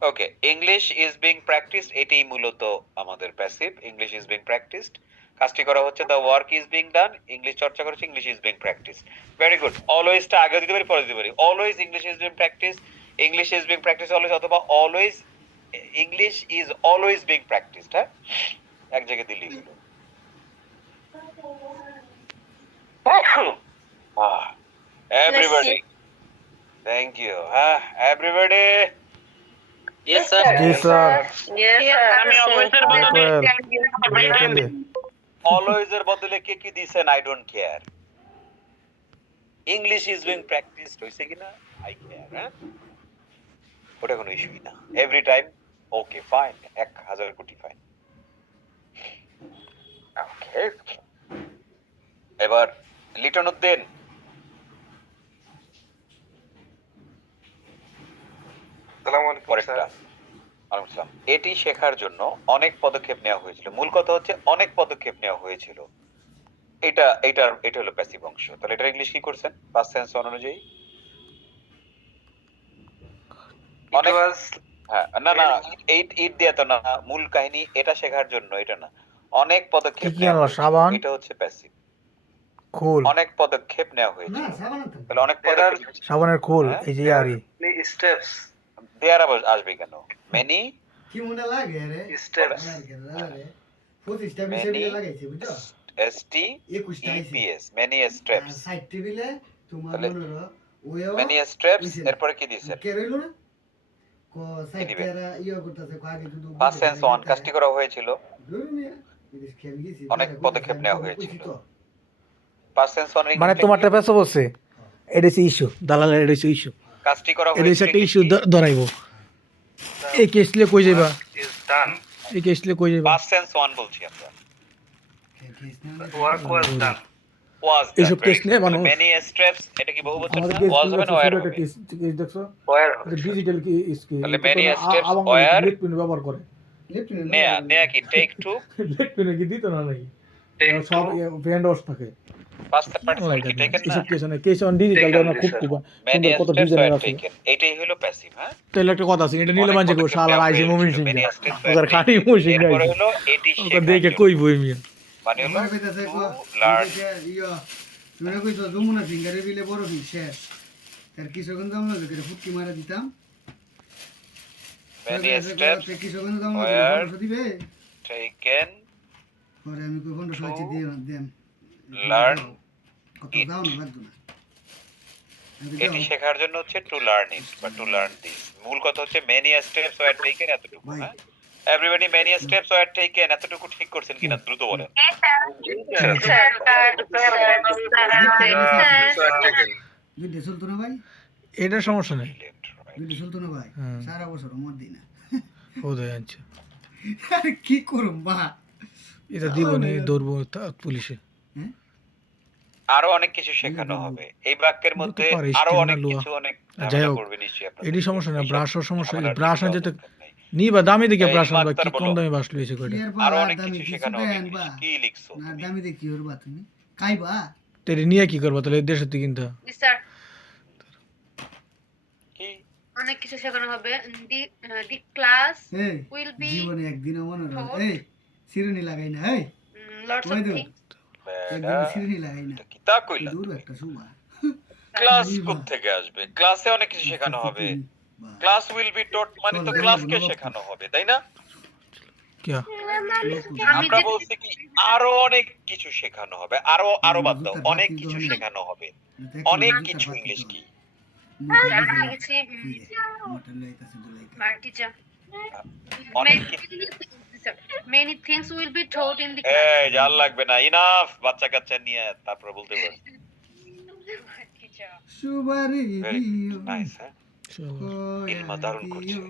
Okay, English is being practised, এটাই মূলত আমাদের passive. English is being practised, কাজটি করা হচ্ছে, the work is being done, English চর্চা করেছে, English is being practised. Very good. অলওয়েজটা আগে দিতে পারি, পরে দিতে পারি। Always English is being practice, English is being practice always, অথবা always English is always being practised, হ্যাঁ, এক জায়গায় দিলেই হলো। Everybody, thank you. Everybody, yes sir জি স্যার আমি অলওয়েজের বদলে অলওয়েজের বদলে কে কি দিছেন I don't care. English is being practised হইছে কিনা আই কেয়ার। হ্যাঁ, ওটা কোনো ইস্যুই না। এভরি টাইম ওকে ফাইন, 1000 কোটি ফাইন। ওকে, এবার লিটন উদ্দিন। পরেরটা। ওয়ালাইকুম আসসালাম। এটি শেখার জন্য অনেক পদক্ষেপ নেওয়া হয়েছিল। মূল কথা হচ্ছে অনেক পদক্ষেপ নেওয়া হয়েছিল। এটা হলো প্যাসিভ অংশ। তাহলে এটা ইংলিশ কি করছেন পাস্ট টেন্স অনুযায়ী? অনেক, হ্যাঁ, না না, ইট দিয়ে তো না, মূল কাহিনী এটা শেখার জন্য, এটা না। অনেক কি পদক্ষেপ কি নেওয়া আনলো? হয়েছিল। সাবান, এটা হচ্ছে প্যাসিভ। খোল, অনেক পদক্ষেপ নেওয়া হয়েছিল। তাহলে অনেক পদক্ষেপ, সাবানের খোল, হ্যাঁ? এই যে আরি স্টেপস দেয়ার আসবে কেন? মেনি কি মনে লাগে রে স্টেপস পঁচিশটা Many বিষয় লাগাইছে বুঝছো STEPS, many steps। সাইড টেবিলে তোমার তাহলে মনে রো ওয়ো many steps, হইছে। এরপরে কি দিছেন? কে রইলো না কো সাইড দিবে? তেরা ইয়া করতেছে কো আগে দুটো পাস্ট টেন্স ওয়ান কাজটি করা হয়েছিল। বিদেশ খেয়ে গেছি অনেক পদক্ষেপ নেওয়া হয়েছিল। পাস্ট টেন্স ওয়ান মানে তোমারটা পেছো বসে, এটা হচ্ছে ইস্যু, দালালের এটা হচ্ছে ইস্যু, কাজটি করা এটা হচ্ছে হয়েছিল একটা ইস্যু ধরাইবো। এই কেসলে কই যাইবা? ইজ ডান এই কেসলে কই যাইবা? পাস্ট টেন্স ওয়ান বলছি আমরা। ওয়ার্ক ওয়াজ ডান ওয়াজ এইসব কেস নিয়ে মানুষ many steps, এটা কি বহুবচন আমাদের না? কেস ওয়াজ হবে না ওয়্যার হবে? কেস দেখছো, ওয়ার ডিজিটাল কি ইসকে তাহলে many steps where লেট পিন ব্যবহার করে, নেয়া কি টেক টু লেট পিন কি দিত না নাকি সব ভেন্ডরস থাকে। পাস্ট পার্টিসিপল কি টেকেন না? এইসব কেস না, কেস অন ডিজিটাল না খুব খুব many সুন্দর কত steps ডিজাইন were আছে। taken, এটাই হলো প্যাসিভ। হ্যাঁ, তাহলে একটা কথা আছে, এটা নিলে অনেক মানছে কো পদক্ষেপ শালা নেওয়া আইছে মুমিন হয়েছিল, সিং many যা steps were ওদের খাটি taken। মুমিন সিং এরপরে গাইছে হলো এটি ওটা শেখার দেখে জন্য। কই বই মিয়া মানে হলো আমার কইতাছে কো learn। ইয়া তুমি কইছো যমুনা সিঙ্গারে বিলে বড় কি শেষ তার কিছুক্ষণ দাম লাগে করে ফুটকি মারা দিতাম many steps কিছুক্ষণ দাম were লাগে 1500 দিবে taken পরে আমি কই 1500 হইছে দিয়ে দেন learn কত it। দাও না লাগতো না আমি এটি শেখার জন্য হচ্ছে টু লার্ন ইট বা টু লার্ন দিস। মূল কথা হচ্ছে মেনি স্টেপস ওয়্যার টেকেন, এতটুকু। ভাই। হ্যাঁ, everybody many steps were taken, এতটুকু ঠিক করছেন কিনা দ্রুত বলেন। দুইটা চলতো না ভাই এটা সমস্যা নেই, দুইটা চলতো না ভাই হুম। সারা বছর আমার দিই না ওদের আচ্ছা আরে কি করুম বা এটা দিব না, দৌড়বো পুলিশে। আরো অনেক কিছু শেখানো হবে এই বাক্যের মধ্যে, পারে, আরো স্টিল না অনেক লোহা। কিছু, অনেক যাই ঝামেলা হোক, করবে নিশ্চয়ই আপনাদের। এটি সমস্যা না, এইসব ব্রাশও সমস্যা, আমাদের আর ব্রাশ না চিন্তা যেতে দরকার নেই। নি বা দামি দেখে এই ব্রাশ আনবা, মাত্রার কি কম বলো। দামি ব্রাশ লইছে কয়টা, আরো অনেক কিছু শেখানো হবে। ইংলিশ কি লিখছো না তুমি? দামি দেখি ওর বা তুমি খাইবা তেরে নিয়ে কি করবা তাহলে দেশের থেকে কিনতে? স্যার কি অনেক কিছু শেখানো হবে। দি ক্লাস এই উইল বি জীবনে একদিনও মনে taught রয় এই সিরুনি লাগাই না এই লটস ওই অফ তো। থিংস। একদিন সিরুনি লাগাই না এটা কি তা কইলা? দূর একটা সুবা ক্লাস থেকে আসবে, ক্লাসে অনেক কিছু শেখানো হবে। ক্লাস উইল বি টট মানে তো ক্লাসকে শেখানো হবে, তাই না? কি আমি আমরা যে বলছি কি আরো অনেক কিছু শেখানো হবে, আরো আরো বাদ দাও, অনেক কিছু শেখানো হবে। অনেক কিছু ইংলিশ কি? আমি লিখেছি মার্টিজা। অনেক কিছু। Many things will be taught in the এই class. জাল লাগবে না, ইনাফ বাচ্চা কাচ্চা নিয়ে তারপর বলতে পারো। সুবারি ভেরি দিও নাইস। হ্যাঁ, কয়া ইলমা দারুণ করছে। দিও,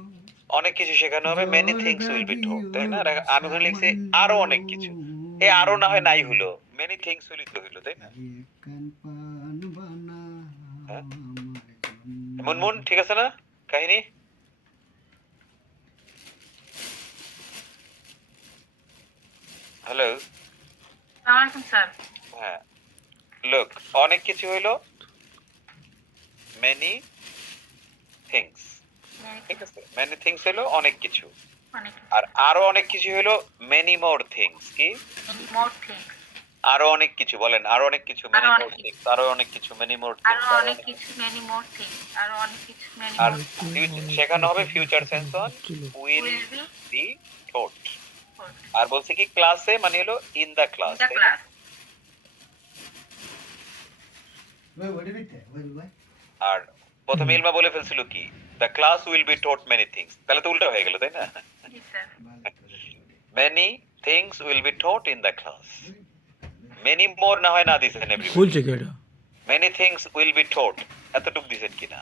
অনেক কিছু শেখানো হবে, many things will be told, তাই না? আমি ওখানে লিখছি আরো অনেক কিছু। এই আরো না হয় নাই হলো, মেনি থিংস উইল তো হলো, তাই না? কান পান বানা হ্যাঁ। আমার জন্য। মুনমুন ঠিক আছে না কাহিনী? হ্যালো, আসসালামু স্যার হ্যাঁ, লোক অনেক কিছু হইলো, মেনি থিংস, ঠিক আছে? মেনি থিংস হলো অনেক কিছু, অনেক আর আরো অনেক কিছু হলো মেনি মোর থিংস। কি মোর থিংস আরো অনেক কিছু বলেন? আরো অনেক কিছু, মেনি আরো মোর অনেক থিংস, আরো অনেক কিছু, মেনি মোর আরো থিংস। অনেক কিছু মেনি মোর থিংস আরো অনেক কিছু মেনি আর মোর শেখানো হবে future sense on will will be be taught. আর বলছে কি ক্লাসে মানে হলো in the class. The class ভাই ওইটা দেখতে ভাই ভাই আর প্রথমে ইলমা বলে ফেলছিল কি the class will be taught many things, তাহলে তো উল্টা হয়ে গেল তাই না? জি sir. Many things will be taught in the class, many more না হয় না দিছেন এভরিবডি, বলছে কি এটা? Many things will be taught এতটুক দিছেন কিনা?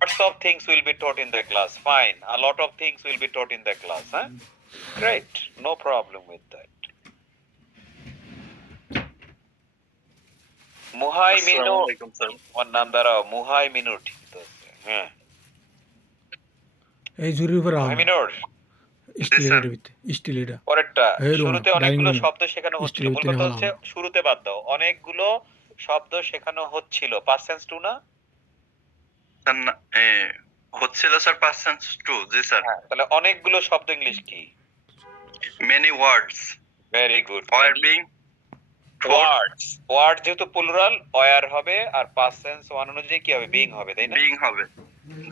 Lots of things will be taught in the class. Fine. A lot of things will be taught in the class. Huh? Great. No problem with that. Muhai Minu. One number of Muhai Minu. হ্যাঁ এই জুরির উপর Muhai Minur. Still এটা পরেরটা এই room, শুরুতে অনেকগুলো dining room. শব্দ শেখানো হচ্ছিল, মূল স্টিল কথা ভালো হচ্ছে না। শুরুতে বাদ দাও, অনেকগুলো শব্দ শেখানো হচ্ছিল, পাস্ট টেন্স টু না? হচ্ছিল স্যার পার্সেন্ট টু, জি স্যার। হ্যাঁ, তাহলে অনেকগুলো শব্দ ইংলিশ কি? Many words, very good. আর বিং ওয়ার্ডস, ওয়ার্ড যেহেতু প্লুরাল ওয়ার হবে, আর পাস্ট টেন্স ওয়ান অনুযায়ী কি হবে? বিং হবে, তাই না? বিং হবে,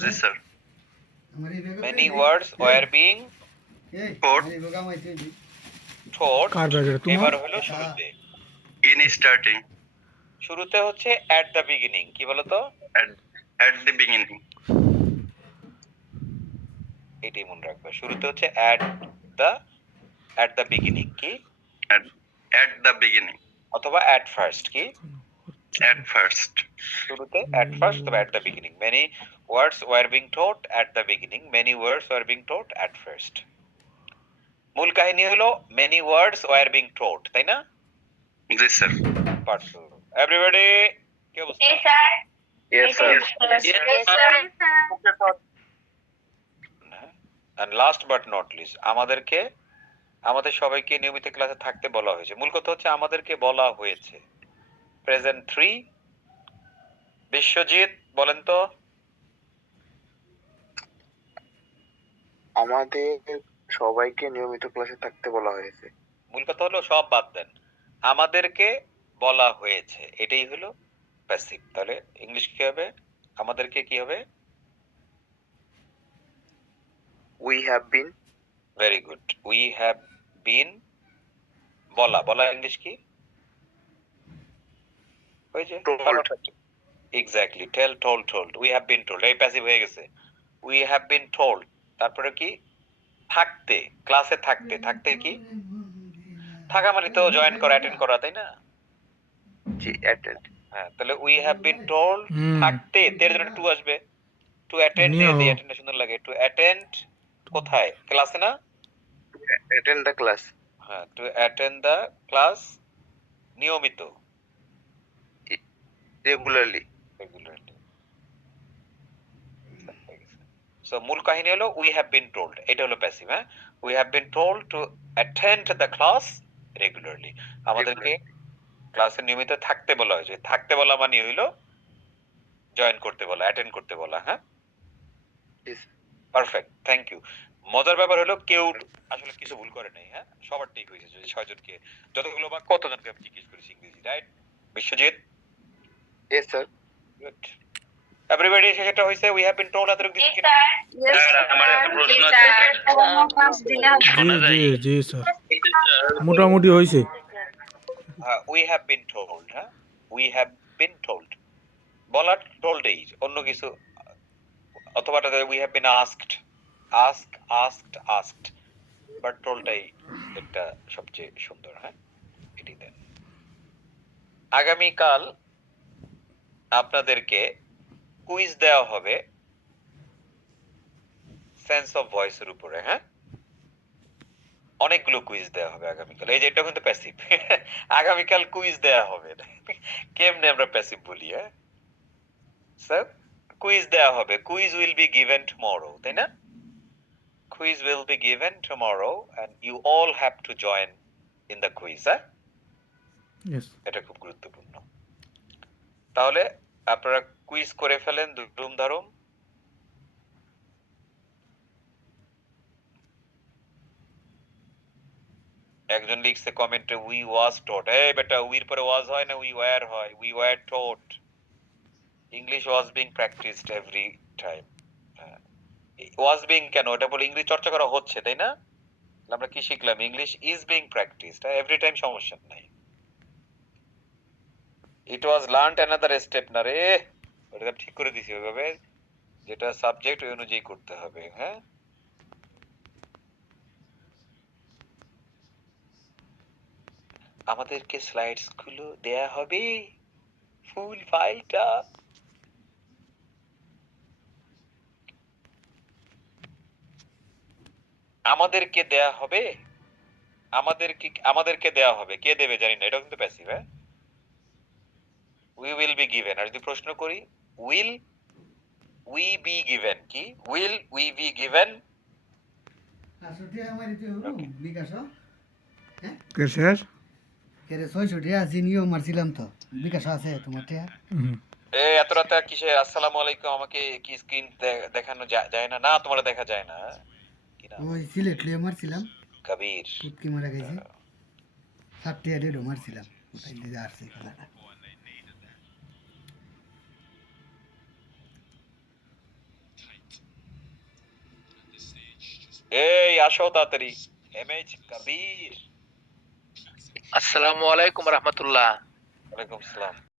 জি স্যার। আমার এই ব্যাগে মেনি ওয়ার্ডস ওয়ার বিং এই Taught. এই ব্যাগে আমায় দিবি টোট। কার ব্যাগে? তোমার? এবার হলো শুরুতে, ইন স্টার্টিং, শুরুতে হচ্ছে অ্যাট দ্য বিগিনিং, কি বলতো? এট দি বিগিনিং, এটাই মনে রাখবে, শুরুতে হচ্ছে অ্যাট দ্য বিগিনিং কি, এট দ্য বিগিনিং, অথবা অ্যাট ফার্স্ট কি, এট ফার্স্ট, শুরুতে অ্যাট ফার্স্ট অথবা at the beginning. Many words were being টোট at the beginning, many words were being টোট অ্যাট ফার্স্ট। মূল কাহিনী হলো মেনি ওয়ার্ডস ওয়ার বিং টোট, তাই না? জি স্যার। পার্ট টু, এভরিবডি কি অবস্থা? Yes sir. And last but not least, আমাদের সবাইকে নিয়মিত ক্লাসে থাকতে বলা হয়েছে। মূল কথা হচ্ছে আমাদেরকে বলা হয়েছে। প্রেজেন্ট 3, বিশ্বজিৎ বলেন তো। আমাদের সবাইকে নিয়মিত ক্লাসে থাকতে বলা হয়েছে। মূল কথা হলো সব বাদ দেন, আমাদেরকে বলা হয়েছে, এটাই হলো প্যাসিভ। তাহলে ইংলিশ কি হবে? আমাদেরকে কি হবে? We have been, very good, we have been. বলা ইংলিশ কি? ওই যে Told. Exactly, tell, told. We have been told, এই প্যাসিভ হয়ে গেছে। উই হ্যাভ বিন টোল্ড, তারপরে কি? থাকতে, ক্লাসে থাকতে কি? থাকা মানে তো জয়েন করা, অ্যাটেন্ড করা, তাই না? জি অ্যাটেন্ড, হ্যাঁ, তাহলে উই হ্যাভ বিন টোল্ড থাকতে, তের জন্য টু আসবে, টু অ্যাটেন্ড, নিও। দিয়ে অ্যাটেন্ড সুন্দর লাগে। টু অ্যাটেন্ড কোথায়? ক্লাসে না? অ্যাটেন্ড দ্য ক্লাস, হ্যাঁ, টু অ্যাটেন্ড দ্য ক্লাস, নিয়মিত, রেগুলারলি। রেগুলারলি। সো মূল কাহিনী হলো উই হ্যাভ বিন টোল্ড, এটা হলো প্যাসিভ। হ্যাঁ, we have been told to attend the class regularly, আমাদেরকে ক্লাসে নিয়মিত থাকতে বলা হয়েছে। থাকতে বলা মানে হইলো জয়েন করতে বলা, অ্যাটেন্ড করতে বলা। হ্যাঁ, পারফেক্ট, থ্যাংক ইউ। মজার ব্যাপার হলো কেউ আসলে কিছু ভুল করে নাই। হ্যাঁ, সবার ঠিক হয়েছে। যদি 6 জনকে, যতগুলো বা কতজনকে আমি জিজ্ঞেস করেছি ইংরেজি, right? Biswajit, yes sir. Good. Everybody শেষটা হইছে উই হ্যাভ বিন টোল্ড, আদর কিছু কিনা? আমার একটা প্রশ্ন আছে। জি স্যার, মোটামুটি হয়েছে। হ্যাঁ, উই হ্যাভ বিন টোল্ড। হ্যাঁ, উই হ্যাভ বিন টোল্ড, বলা টোল্ডই, অন্য কিছু, অথবা we have been asked, but টোল্ডটাই একটা সবচেয়ে সুন্দর। হ্যাঁ, এটি দেন। আগামীকাল আপনাদেরকে কুইজ দেওয়া হবে সেন্স অফ ভয়েসের উপরে। হ্যাঁ, অনেকগুলো কুইজ দেওয়া হবে আগামীকাল। এই যে এটা কিন্তু প্যাসিভ। আগামীকাল কুইজ দেওয়া হবে, কেমনে আমরা প্যাসিভ বলি? হ্যাঁ স্যার, কুইজ দেওয়া হবে। Quiz will be given tomorrow, তাই না? Quiz will be given tomorrow and you all have to join in the quiz. হ্যাঁ, ইয়েস। এটা খুব গুরুত্বপূর্ণ। তাহলে আপনারা কুইজ করে ফেলেন ধুম ধারুম। একজন লিখছে কমেন্টে উই ওয়াজ টট। এই বেটা, উইর পরে ওয়াজ হয় না, উই ওয়্যার হয়। We were taught. English was being practised every time. Was being কেন? এটা বলে ইংলিশ চর্চা করা হচ্ছে, তাই না? আমরা কি শিখলাম? English is being practised every time, সমস্যা নাই। ইট ওয়াজ লার্নড অ্যানাদার স্টেপ না রে, ওটা আমি ঠিক করে দিছি ওইভাবে, যেটা সাবজেক্ট ওই অনুযায়ী করতে হবে। হ্যাঁ, আমাদেরকে স্লাইডস গুলো দেয়া হবে, ফুল ফাইলটা। আমাদেরকে দেয়া হবে, আমাদেরকে দেয়া হবে, কে দেবে জানি না, এটা কিন্তু প্যাসিভ। হ্যাঁ, উই উইল বি গিভেন। আর যদি প্রশ্ন করি, উইল উই বি গিভেন, কি উইল উই বি গিভেন? আসলে আমার ইতে হলো বিকাশ কিসের? কেরে 600 টাকা জিনিও মারছিলাম তো বিকাশ আছে তোমার টাকা এত রাতে কিসে? আসসালামু আলাইকুম, আমাকে কি স্ক্রিন দেখানো যায় না? না, তোমার দেখা যায় না। কি না, ওই সিলেট লিয়ে মারছিলাম কবির। ফুটকি মারা গেছে 7 টাকা দিয়ে মারছিলাম তাই দিয়ে আসছে খেলাটা এই আসো তাড়াতাড়ি, এমএইচ কবির। আসসালামু আলাইকুম রহমতুল্লাহ। ওয়ালাইকুম আসসালাম।